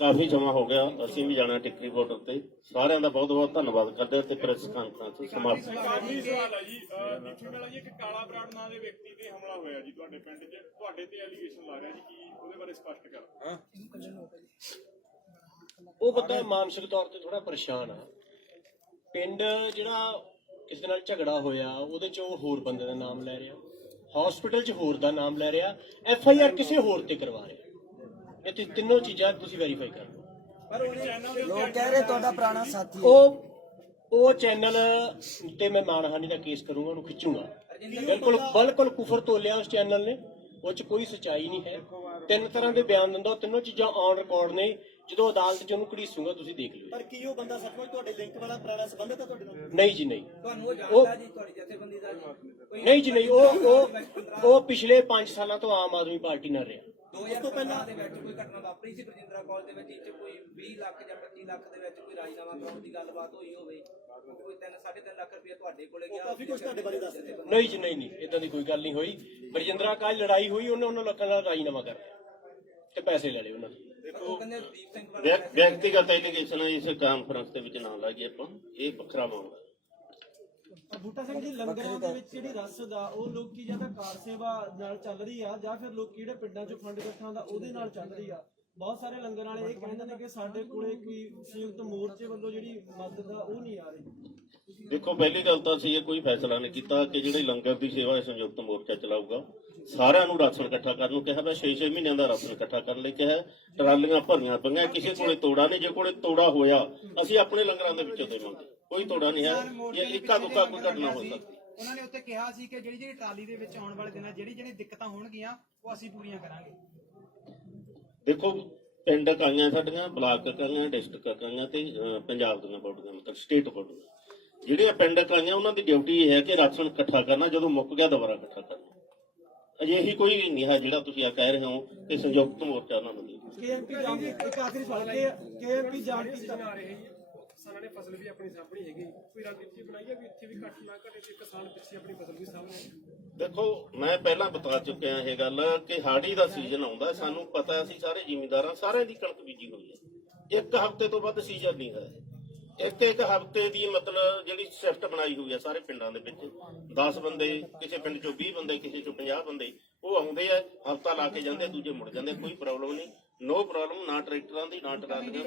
ਕਾਫੀ ਜਮਾ ਹੋ ਗਿਆ, ਅਸੀਂ ਵੀ ਜਾਣਾ ਟਿੱਕਰੀ ਬਾਰਡਰ ਤੇ। ਸਾਰਿਆਂ ਦਾ ਬਹੁਤ ਬਹੁਤ ਧੰਨਵਾਦ ਕਰਦੇ ਹਾਂ ਤੇ ਪ੍ਰੈਸ ਕਾਨਫਰੰਸ ਸਮਾਪਤ। ਕਾਫੀ ਸਵਾਲ ਹੈ ਜੀ। ਦੇਖੀ ਵਾਲਾ ਜੀ, ਇੱਕ ਕਾਲਾ ਬਰਾੜ ਨਾਂ ਦੇ ਵਿਅਕਤੀ ਤੇ ਹਮਲਾ ਹੋਇਆ ਜੀ ਤੁਹਾਡੇ ਪਿੰਡ 'ਚ, ਤੁਹਾਡੇ ਤੇ ਐਲੀਗੇਸ਼ਨ ਲਾ ਰਿਹਾ ਜੀ, ਕੀ ਉਹਦੇ ਬਾਰੇ ਸਪਸ਼ਟ ਕਰ। ਉਹ ਬੰਦਾ ਮਾਨਸਿਕ ਤੌਰ ਤੇ ਥੋੜਾ ਪਰੇਸ਼ਾਨ ਆ। ਪਿੰਡ ਜਿਹੜਾ ਕਿਸੇ ਨਾਲ ਝਗੜਾ ਹੋਇਆ ਉਹਦੇ 'ਚ ਉਹ ਹੋਰ ਬੰਦੇ ਦਾ ਨਾਮ ਲੈ ਰਿਹਾ, ਹਸਪੀਟਲ 'ਚ ਹੋਰ ਦਾ ਨਾਮ ਲੈ ਰਿਹਾ, FIR ਕਿਸੇ ਹੋਰ ਤੇ ਕਰਵਾ ਰਿਹਾ। ਇਹ ਤਿੰਨੋਂ ਚੀਜ਼ਾਂ ਤੁਸੀਂ ਵੈਰੀਫਾਈ ਕਰ ਲਓ। ਲੋਕ ਕਹਿ ਰਹੇ ਤੁਹਾਡਾ ਪੁਰਾਣਾ ਸਾਥੀ ਉਹ ਚੈਨਲ ਤੇ ਮੈਂ ਮਾਨਹਾਨੀ ਦਾ ਕੇਸ ਕਰੂੰਗਾ, ਉਹਨੂੰ ਖਿੱਚੂਗਾ। ਬਿਲਕੁਲ ਕੁਫਰ ਤੋਲਿਆ ਉਸ ਚੈਨਲ ਨੇ। ਉਹ 'ਚ ਕੋਈ ਸੱਚਾਈ ਨਹੀਂ ਹੈ। 3 ਤਰ੍ਹਾਂ ਦੇ ਬਿਆਨ ਦਿੰਦਾ, ਉਹ ਤਿੰਨੋਂ ਚੀਜ਼ਾਂ ਔਨ ਰਿਕਾਰਡ ਨੇ। ਜਦੋਂ ਅਦਾਲਤ 'ਚ ਉਹਨੂੰ ਘੜੀਸੂਗਾ ਤੁਸੀਂ ਦੇਖ ਲਿਓ। ਪਰ ਕੀ ਉਹ ਬੰਦਾ ਸੱਚਮੁੱਚ ਤੁਹਾਡੇ ਲਿੰਕ ਵਾਲਾ ਪੁਰਾਣਾ ਸੰਬੰਧਿਤ ਹੈ ਤੁਹਾਡੇ ਨਾਲ? ਨਹੀਂ ਜੀ ਨਹੀਂ, ਤੁਹਾਨੂੰ ਉਹ ਜਾਣਦਾ ਜੀ, ਤੁਹਾਡੀ ਜਥੇਬੰਦੀ ਦਾ ਜੀ? ਨਹੀਂ ਜੀ ਨਹੀਂ, ਉਹ ਪਿਛਲੇ 5 ਸਾਲਾਂ ਤੋਂ ਆਮ ਆਦਮੀ ਪਾਰਟੀ ਨਾਲ ਰਿਹਾ। 2015 ਦੇ ਵਿੱਚ ਕੋਈ ਘਟਨਾ ਵਾਪਰੀ ਸੀ ਬਰਜਿੰਦਰਾ ਕਾਲਜ ਦੇ ਵਿੱਚ, ਇਹ 'ਚ ਕੋਈ 20 ਲੱਖ ਜਾਂ 25 ਲੱਖ ਦੇ ਵਿੱਚ ਕੋਈ ਰਾਜੀਨਾਮਾ ਕਰਾਉਣ ਦੀ ਗੱਲਬਾਤ ਹੋਈ ਹੋਵੇ? ਕੋਈ 3.5 ਲੱਖ ਰੁਪਏ ਤੁਹਾਡੇ ਕੋਲੇ ਗਿਆ? ਕਾਫੀ ਕੁਝ ਤੁਹਾਡੇ ਬਾਰੇ ਦੱਸ ਦਿੰਦੇ। ਨਹੀਂ ਜੀ ਨਹੀਂ, ਇਦਾਂ ਦੀ ਕੋਈ ਗੱਲ ਨਹੀਂ ਹੋਈ। ਬਰਜਿੰਦਰਾ ਕਾਲਜ ਲੜਾਈ ਹੋਈ, ਉਹਨੇ ਉਹਨਾਂ ਲੋਕਾਂ ਨਾਲ ਰਾਜੀਨਾਮਾ ਕਰ ਲਿਆ ਤੇ ਪੈਸੇ ਲੈ ਲਏ ਉਹਨਾਂ ਦੇ। ਉਹ ਕਹਿੰਦੇ ਦੀਪ ਸਿੰਘ ਬਾਰੇ ਵਿਅਕਤੀਗਤ ਐਲੀਗੇਸ਼ਨ ਇਸ ਕਾਨਫਰੰਸ ਦੇ ਵਿੱਚ ਨਾ ਲਾਈਏ ਆਪਾਂ, ਇਹ ਵੱਖਰਾ ਮਾਮਲਾ ਹੈ। ਬੂਟਾ ਸਿੰਘ ਜੀ, ਲੰਗਰਾਂ ਦੇ ਵਿੱਚ ਜਿਹੜੀ ਰਸਦ ਆ ਉਹ ਲੋਕੀ ਜਾਂ ਤਾਂ ਕਾਰ ਸੇਵਾ ਨਾਲ ਚੱਲ ਰਹੀ ਆ ਜਾਂ ਫਿਰ ਲੋਕੀ ਜਿਹੜੇ ਪਿੰਡਾਂ 'ਚੋਂ ਫੰਡ ਇਕੱਠਾ ਦਾ ਉਹਦੇ ਨਾਲ ਚੱਲ ਰਹੀ ਆ। ਬਹੁਤ ਸਾਰੇ ਲੰਗਰ ਵਾਲੇ ਇਹ ਕਹਿੰਦੇ ਨੇ ਕਿ ਸਾਡੇ ਕੋਲੇ ਕੋਈ ਸੰਯੁਕਤ ਮੋਰਚੇ ਵੱਲੋਂ ਜਿਹੜੀ ਮਦਦ ਆ ਉਹ ਨਹੀਂ ਆ ਰਹੀ। ਦੇਖੋ, ਪਹਿਲੀ ਗੱਲ ਤਾਂ ਅਸੀਂ ਇਹ ਕੋਈ ਫੈਸਲਾ ਨਹੀਂ ਕੀਤਾ ਕਿ ਜਿਹੜੀ ਲੰਗਰ ਦੀ ਸੇਵਾ ਹੈ ਸੰਯੁਕਤ ਮੋਰਚਾ ਚਲਾਊਗਾ। ਸਾਰਿਆਂ ਨੂੰ ਰਾਸ਼ਨ ਇਕੱਠਾ ਕਰਨ ਨੂੰ ਕਿਹਾ, 6-6 ਮਹੀਨਿਆਂ ਦਾ ਰਾਸ਼ਨ ਇਕੱਠਾ ਕਰਨ ਲਈ ਕਿਹਾ। ਟਰਾਲੀਆਂ ਭਰੀਆਂ ਪਈਆਂ, ਕਿਸੇ ਕੋਲੇ ਤੋੜਾ ਨਹੀਂ। ਜੇ ਕੋਲੇ ਤੋੜਾ ਹੋਇਆ ਅਸੀਂ ਆਪਣੇ ਲੰਗਰਾਂ ਦੇ ਵਿੱਚੋਂ ਦੇਵਾਂਗੇ, ਕੋਈ ਤੋੜਾ ਨਹੀਂ ਹੈ। ਜੇ ਇੱਕਾ ਦੁੱਕਾ ਕੋਈ ਘਟਨਾ ਹੋ ਸਕਦੀ। ਉਹਨਾਂ ਨੇ ਉੱਤੇ ਕਿਹਾ ਸੀ ਕਿ ਜਿਹੜੀ ਟਰਾਲੀ ਦੇ ਵਿੱਚ ਆਉਣ ਵਾਲੇ ਦਿਨਾਂ ਜਿਹੜੀ ਦਿੱਕਤਾਂ ਹੋਣਗੀਆਂ ਉਹ ਅਸੀਂ ਪੂਰੀਆਂ ਕਰਾਂਗੇ। ਦੇਖੋ, ਪਿੰਡ ਇਕਾਈਆਂ ਸਾਡੀਆਂ, ਬਲਾਕ ਇਕਾਈਆਂ, ਡਿਸਟ੍ਰਿਕਟ ਇਕਾਈਆਂ ਤੇ ਪੰਜਾਬ ਦੀਆਂ ਬੋਡੀਆਂ, ਮਤਲਬ ਸਟੇਟ ਬੋਡੀਆਂ, ਜਿਹੜੀਆਂ ਪਿੰਡ ਇਕਾਈਆਂ ਉਹਨਾਂ ਦੀ ਡਿਊਟੀ ਇਹ ਹੈ ਕਿ ਰਾਸ਼ਨ ਇਕੱਠਾ ਕਰਨਾ, ਜਦੋਂ ਮੁੱਕ ਗਿਆ ਦੁਬਾਰਾ ਇਕੱਠਾ ਕਰਨਾ। ਅਜਿਹੀ ਕੋਈ ਨਹੀਂ ਹੈ ਜਿਹੜਾ ਤੁਸੀਂ ਆ ਕਹਿ ਰਹੇ ਹੋ ਕਿ ਸੰਯੁਕਤ ਮੋਰਚਾ ਉਹਨਾਂ ਨੂੰ ਦੇ। KMP ਜਾਮ ਇੱਕ ਆਖਰੀ ਸਵਾਲ, KMP ਜਾਮ ਕੀਤਾ ਕਿਸਾਨਾਂ ਨੇ ਫਸਲ ਵੀ ਆਪਣੀ ਸਾਂਭਣੀ ਹੈਗੀ, ਕੋਈ ਰਣਨੀਤੀ ਬਣਾਈ ਹੈ ਵੀ ਇੱਥੇ ਵੀ ਘੱਟ ਨਾ ਘਟੇ ਤੇ ਕਿਸਾਨ ਪਿੱਛੇ ਆਪਣੀ ਫਸਲ ਵੀ ਸਾਂਭਣ? ਦੇਖੋ, ਮੈਂ ਪਹਿਲਾਂ ਬਤਾ ਚੁੱਕਿਆ ਇਹ ਗੱਲ ਕਿ ਹਾੜੀ ਦਾ ਸੀਜ਼ਨ ਆਉਂਦਾ, ਸਾਨੂੰ ਪਤਾ, ਅਸੀਂ ਸਾਰੇ ਜ਼ਿਮੀਂਦਾਰਾਂ ਸਾਰਿਆਂ ਦੀ ਕਣਕ ਬੀਜੀ ਹੋਈ ਹੈ। 1 ਹਫ਼ਤੇ ਤੋਂ ਵੱਧ ਸੀਜ਼ਨ ਨਹੀਂ ਹੈ। ਇੱਕ ਹਫ਼ਤੇ ਦੀ ਮਤਲਬ ਜਿਹੜੀ ਸ਼ਿਫਟ ਬਣਾਈ ਹੋਈ ਹੈ ਸਾਰੇ ਪਿੰਡਾਂ ਦੇ ਵਿੱਚ। 10 ਬੰਦੇ, ਕਿਸੇ ਪਿੰਡ ਚੋਂ 20 ਬੰਦੇ, ਕਿਸੇ ਚੋਂ 50 ਬੰਦੇ, ਉਹ ਆਉਂਦੇ ਆ, ਹਫ਼ਤਾ ਲਾ ਕੇ ਜਾਂਦੇ, ਦੂਜੇ ਮੁੜ ਜਾਂਦੇ। ਕੋਈ ਪ੍ਰੋਬਲਮ ਨਹੀਂ, ਨੋ ਪ੍ਰੋਬਲਮ, ਨਾ ਟਰੈਕਟਰਾਂ ਦੀ ਨਾ ਟਰਾਲੀਆਂ ਦੀ।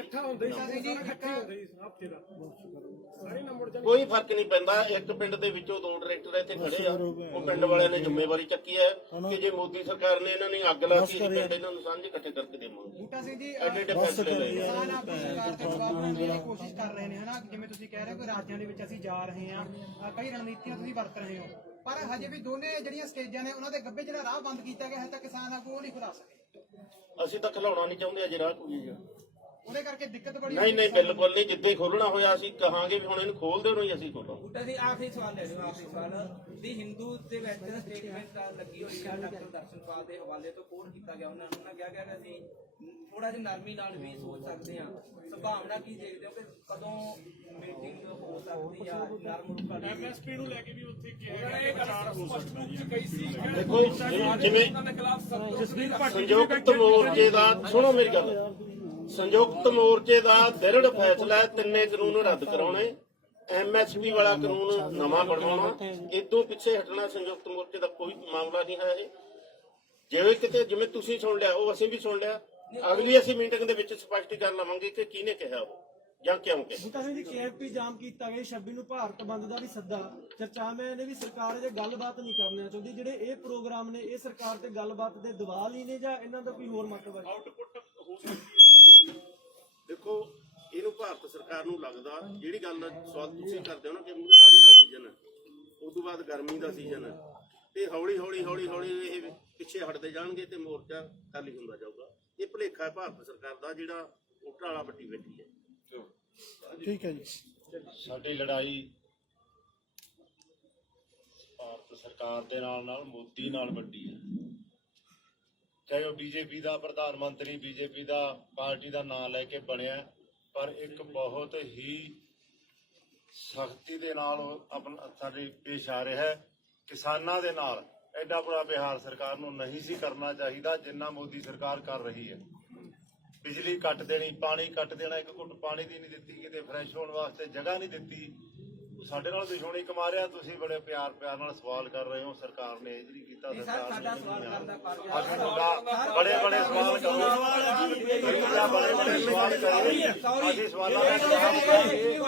ਕੋਈ ਫਰਕ ਨਹੀਂ ਪੈਂਦਾ। ਇੱਕ ਪਿੰਡ ਦੇ ਵਿੱਚੋਂ 2 ਟਰੈਕਟਰ ਇੱਥੇ ਖੜੇ ਆ, ਉਹ ਪਿੰਡ ਵਾਲਿਆਂ ਨੇ ਜ਼ਿੰਮੇਵਾਰੀ ਚੱਕੀ ਹੈ ਕਿ ਜੇ ਮੋਦੀ ਸਰਕਾਰ ਨੇ ਇਹਨਾਂ ਨੇ ਅੱਗ ਲਾਤੀ, ਪਿੰਡ ਇਹਨਾਂ ਨੂੰ ਸਾਂਝੇ ਇਕੱਠੇ ਕਰਕੇ ਦੇਵਾਂਗੇ। ਬੂਟਾ ਸਿੰਘ ਜੀ, ਐਡੇ ਫੈਸਲੇ ਲਏ। ਕਿਸਾਨ ਆਪਣੀ ਸਰਕਾਰ ਤੇ ਦਬਾਅ ਬਣਾਉਣ ਦੀ ਕੋਸ਼ਿਸ਼ ਕਰ ਰਹੇ ਨੇ, ਹਨਾ? ਜਿਵੇਂ ਤੁਸੀਂ ਕਹਿ ਰਹੇ ਹੋ ਕਿ ਰਾਜਾਂ ਦੇ ਵਿੱਚ ਅਸੀਂ ਜਾ ਰਹੇ ਹਾਂ, ਕਈ ਰਣਨੀਤੀਆਂ ਤੁਸੀਂ ਵਰਤ ਰਹੇ ਹੋ, ਪਰ ਹਜੇ ਵੀ ਦੋਨੇ ਜਿਹੜੀਆਂ ਸਟੇਜਾਂ ਨੇ ਉਹਨਾਂ ਦੇ ਗੱਭੇ ਜਿਹੜਾ ਰਾਹ ਬੰਦ ਕੀਤਾ ਗਿਆ ਹੈ ਤਾਂ ਕਿਸਾਨ ਆਗੂ ਉਹ ਨਹੀਂ ਖੁਲਾ ਸਕੇ। ਅਸੀਂ ਤਾਂ ਖਿਲਾਉਣਾ ਨਹੀਂ ਚਾਹੁੰਦੇ ਅਜੇ ਰਾਹ ਕੋਈ। ਉਹਦੇ ਕਰਕੇ ਦਿੱਕਤ ਬੜੀ ਨਹੀਂ, ਬਿਲਕੁਲ ਨਹੀਂ। ਜਿੱਦਾਂ ਹੀ ਖੋਲਣਾ ਹੋਇਆ ਅਸੀਂ ਕਹਾਂਗੇ ਵੀ ਹੁਣ ਇਹਨੂੰ ਖੋਲ ਦਿਓ, ਨਹੀਂ ਅਸੀਂ ਖੋਲਾਂਗੇ। ਬੂਟਾ ਜੀ, ਆਖਰੀ ਸਵਾਲ ਲੈ ਲਓ, ਆਖਰੀ ਸਵਾਲ ਵੀ ਹਿੰਦੂ ਦੇ ਵਿੱਚ ਸਟੇਟਮੈਂਟ ਲੱਗੀ ਹੋਈ ਹੈ ਡਾਕਟਰ ਦਰਸ਼ਨਪਾਲ ਦੇ ਹਵਾਲੇ ਤੋਂ ਕੋਟ ਕੀਤਾ ਗਿਆ। ਉਹਨਾਂ ਕਿਹਾ ਗਿਆ ਕਿ ਅਸੀਂ ਥੋੜਾ ਜਿਹਾ ਨਰਮੀ ਨਾਲ ਵੀ ਸੋਚ ਸਕਦੇ ਹਾਂ। ਸੰਭਾਵਨਾ ਕੀ ਦੇਖਦੇ ਹੋ ਕਿ ਕਦੋਂ ਮੀਟਿੰਗ ਹੋ ਸਕਦੀ ਆ ਨਰਮ ਰੂਪ ਨਾਲ? ਐਮਐਸਪੀ ਨੂੰ ਲੈ ਕੇ ਵੀ ਉੱਥੇ ਕਿਹਾ ਗਿਆ ਇਹ ਵਿਚਾਰ ਹੋ ਸਕਦਾ ਜੀ। ਕਈ ਸੀ ਦੇਖੋ, ਜਿਵੇਂ ਸੰਯੁਕਤ ਮੋਰਚੇ ਦਾ, ਸੁਣੋ ਮੇਰੀ ਗੱਲ, ਸੰਯੁਕਤ ਮੋਰਚੇ ਦਾ ਦ੍ਰਿੜ ਫੈਸਲਾ ਹੈ 3 ਕਾਨੂੰਨ ਰੱਦ ਕਰਾਉਣੇ, ਐਮਐਸਪੀ ਵਾਲਾ ਕਾਨੂੰਨ ਨਵਾਂ ਬਣਾਉਣਾ। ਇਦੋਂ ਪਿੱਛੇ ਹਟਣਾ ਸੰਯੁਕਤ ਮੋਰਚੇ ਦਾ ਕੋਈ ਮਾਮਲਾ ਨਹੀਂ ਹੈ। ਇਹ ਜਿਵੇਂ ਕਿਤੇ, ਜਿਵੇਂ ਤੁਸੀਂ ਸੁਣ ਲਿਆ, ਉਹ ਅਸੀਂ ਵੀ ਸੁਣ ਲਿਆ। ਅਗਲੀ ਅਸੀਂ ਮੀਟਿੰਗ ਦੇ ਵਿੱਚ ਸਪਸ਼ਟੀਕਰਨ ਲਵਾਂਗੇ ਕਿ ਕਿਹਨੇ ਕਿਹਾ ਉਹ ਜਾਂ ਕਿਉਂ ਕਿਹਾ। ਬੂਟਾ ਸਿੰਘ ਜੀ, KMP ਜਾਮ ਕੀਤਾ ਗਿਆ, 26 ਨੂੰ ਭਾਰਤ ਬੰਦ ਦਾ ਵੀ ਸੱਦਾ। ਚਰਚਾਵਾਂ ਨੇ ਵੀ ਸਰਕਾਰ ਜੇ ਗੱਲਬਾਤ ਨਹੀਂ ਕਰਨਾ ਚਾਹੁੰਦੀ। ਜਿਹੜੇ ਇਹ ਪ੍ਰੋਗਰਾਮ ਨੇ, ਇਹ ਸਰਕਾਰ ਤੇ ਗੱਲਬਾਤ ਦੇ ਦਬਾਅ ਲਈ ਨੇ ਜਾਂ ਇਹਨਾਂ ਦਾ ਕੋਈ ਹੋਰ ਮਤਲਬ ਹੈ? ਆਊਟਪੁੱਟ ਹੋ ਸਕਦੀ ਹੈ ਵੱਡੀ। ਦੇਖੋ, ਇਹਨੂੰ ਭਾਰਤ ਸਰਕਾਰ ਨੂੰ ਲੱਗਦਾ, ਜਿਹੜੀ ਗੱਲ ਸਵਾਲ ਤੁਸੀਂ ਕਰਦੇ ਹੋ ਨਾ ਕਿ ਮੂਹਰੇ ਹਾੜੀ ਦਾ ਸੀਜ਼ਨ ਹੈ, ਉਸ ਤੋਂ ਬਾਅਦ ਗਰਮੀ ਦਾ ਸੀਜ਼ਨ ਹੈ, ਤੇ ਹੌਲੀ ਹੌਲੀ ਇਹ ਪਿੱਛੇ ਹਟਦੇ ਜਾਣਗੇ ਤੇ ਮੋਰਚਾ ਖਾਲੀ ਹੁੰਦਾ ਜਾਊਗਾ। ਇਹ ਭੁਲੇਖਾ ਹੈ ਭਾਰਤ ਸਰਕਾਰ ਦਾ, ਜਿਹੜਾ ਉਲਟਾ ਵਾਲਾ ਵੱਟੀ ਬੈਠੀ ਹੈ। ਠੀਕ ਹੈ ਜੀ। ਸਾਡੀ ਲੜਾਈ ਭਾਰਤ ਸਰਕਾਰ ਦੇ ਨਾਲ ਮੋਦੀ ਨਾਲ ਵੱਡੀ ਹੈ। ਚਾਹੇ ਉਹ ਬੀਜੇਪੀ ਦਾ ਪ੍ਰਧਾਨ ਮੰਤਰੀ, ਬੀਜੇਪੀ ਦਾ ਪਾਰਟੀ ਦਾ ਨਾਂ ਲੈ ਕੇ ਬਣਿਆ, ਪਰ ਇੱਕ ਬਹੁਤ ਹੀ ਸਖਤੀ ਦੇ ਨਾਲ ਆਪਣਾ ਸਾਡੇ ਪੇਸ਼ ਆ ਰਿਹਾ ਹੈ। ਕਿਸਾਨਾਂ ਦੇ ਨਾਲ ਐਡਾ ਬੁਰਾ ਵਿਹਾਰ ਸਰਕਾਰ ਨੂੰ ਨਹੀਂ ਸੀ ਕਰਨਾ ਚਾਹੀਦਾ ਜਿੰਨਾ ਮੋਦੀ ਸਰਕਾਰ ਕਰ ਰਹੀ ਹੈ। ਬਿਜਲੀ ਕੱਟ ਦੇਣੀ, ਪਾਣੀ ਕੱਟ ਦੇਣਾ, ਇੱਕ ਘੁੱਟ ਪਾਣੀ ਦੀ ਨਹੀਂ ਦਿੱਤੀ, ਕਿਤੇ ਫਰੈਸ਼ ਹੋਣ ਵਾਸਤੇ ਜਗ੍ਹਾ ਨਹੀਂ ਦਿੱਤੀ। ਸਾਡੇ ਨਾਲ ਦੁਸ਼ਮਣੀ ਕਮਾ ਰਿਹਾ। ਤੁਸੀਂ ਬੜੇ ਪਿਆਰ ਨਾਲ ਸਵਾਲ ਕਰ ਰਹੇ ਹੋ, ਸਰਕਾਰ ਨੇ ਇਹ ਨਹੀਂ ਕੀਤਾ, ਸਰਕਾਰ ਨੇ ਬੜੇ ਸਵਾਲ ਅਸੀਂ ਸਵਾਲਾਂ ਦਾ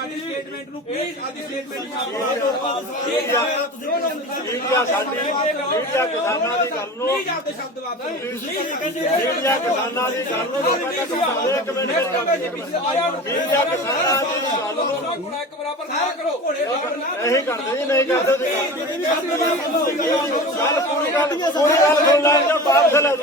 ਸਟੇਟਮੈਂਟ ਨੂੰ ਪਲੀਜ਼ ਆਦੀ ਸਟੇਟਮੈਂਟ ਮੀਡੀਆ ਕਿਸਾਨਾਂ ਦੀ ਗੱਲ ਨੂੰ ਪਲੀਜ਼ ਆਪਦੇ ਸ਼ਬਦ ਵਾਪਸ ਮੀਡੀਆ ਕਿਸਾਨਾਂ ਦੀ ਗੱਲ ਨੂੰ ਮੀਡੀਆ ਕਿਸਾਨਾਂ ਦੀ ਗੱਲ ਨੂੰ ਗੁਣਾ ਇੱਕ ਬਰਾਬਰ ਨਾ ਕਰੋ ਨਹੀਂ ਕਰਦੇ ਜੀ, ਨਹੀਂ ਕਰਦੇ ਗੱਲ ਪੂਰੀ ਗੱਲ ਸੁਣ ਲੈ ਜਾਂ ਵਾਪਸ ਲੈ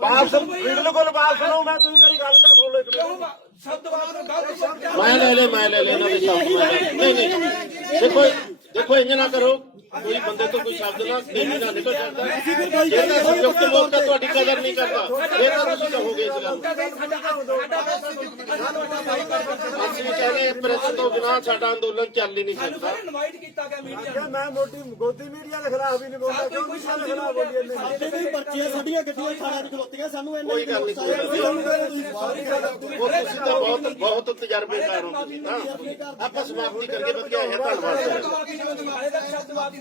ਵਾਪਸ ਬਿਲਕੁਲ ਵਾਪਸ ਸੁਣੋ ਮੈਂ ਤੁਸੀਂ ਮੇਰੀ ਗੱਲ ਤਾਂ ਸੁਣ ਲਓ ਮੈਂ ਲੈ ਲੈਣਾ ਵੀ ਨਹੀਂ ਨਹੀਂ ਦੇਖੋ ਇੰਜ ਨਾ ਕਰੋ ਕੋਈ ਬੰਦੇ ਤੋਂ ਕੋਈ ਸ਼ਬਦ ਨਾ ਦੇਵੀ ਨਾ ਨਿਕਲ ਜਾਂਦਾ ਜੇ ਤਾਂ ਸੰਯੁਕਤ ਮੋਰਚਾ ਤੁਹਾਡੀ ਕਦਰ ਨਹੀਂ ਕਰਦਾ ਫਿਰ ਤਾਂ ਤੁਸੀਂ ਕਹੋਗੇ ਇਸ ਗੱਲ ਅਸੀਂ ਕਹਿੰਦੇ ਪ੍ਰੈਸ ਤੋਂ ਬਿਨਾਂ ਸਾਡਾ ਅੰਦੋਲਨ ਚੱਲ ਹੀ ਨਹੀਂ ਸਕਦਾ ਇਨਵਾਈਟ ਕੀਤਾ ਗਿਆ ਮੀਡੀਆ ਮੈਂ ਮੋਟੀ ਗੋਦੀ ਮੀਡੀਆ ਦੇ ਖਿਲਾਫ ਹੀ ਨਹੀਂ ਬੋਲਦਾ ਕਿਉਂ ਮੀਡੀਆ ਦੇ ਖਿਲਾਫ ਬੋਲੀਏ ਨਹੀਂ ਸਾਡੇ ਵੀ ਪਰਚੀਆਂ ਸਾਡੀਆਂ ਗੱਡੀਆਂ ਥਾਣਾ 'ਚ ਖਲੋਤੀਆਂ ਸਾਨੂੰ ਇਹਨਾਂ ਕੋਈ ਗੱਲ ਨਹੀਂ ਉਹ ਤੁਸੀਂ ਤਾਂ ਬਹੁਤ ਤਜਰਬੇਕਾਰ ਹੋ ਤੁਸੀਂ ਤਾਂ ਆਪਾਂ ਸਮਾਪਤੀ ਕਰਕੇ ਵਧੀਆ ਹੈ ਧੰਨਵਾਦ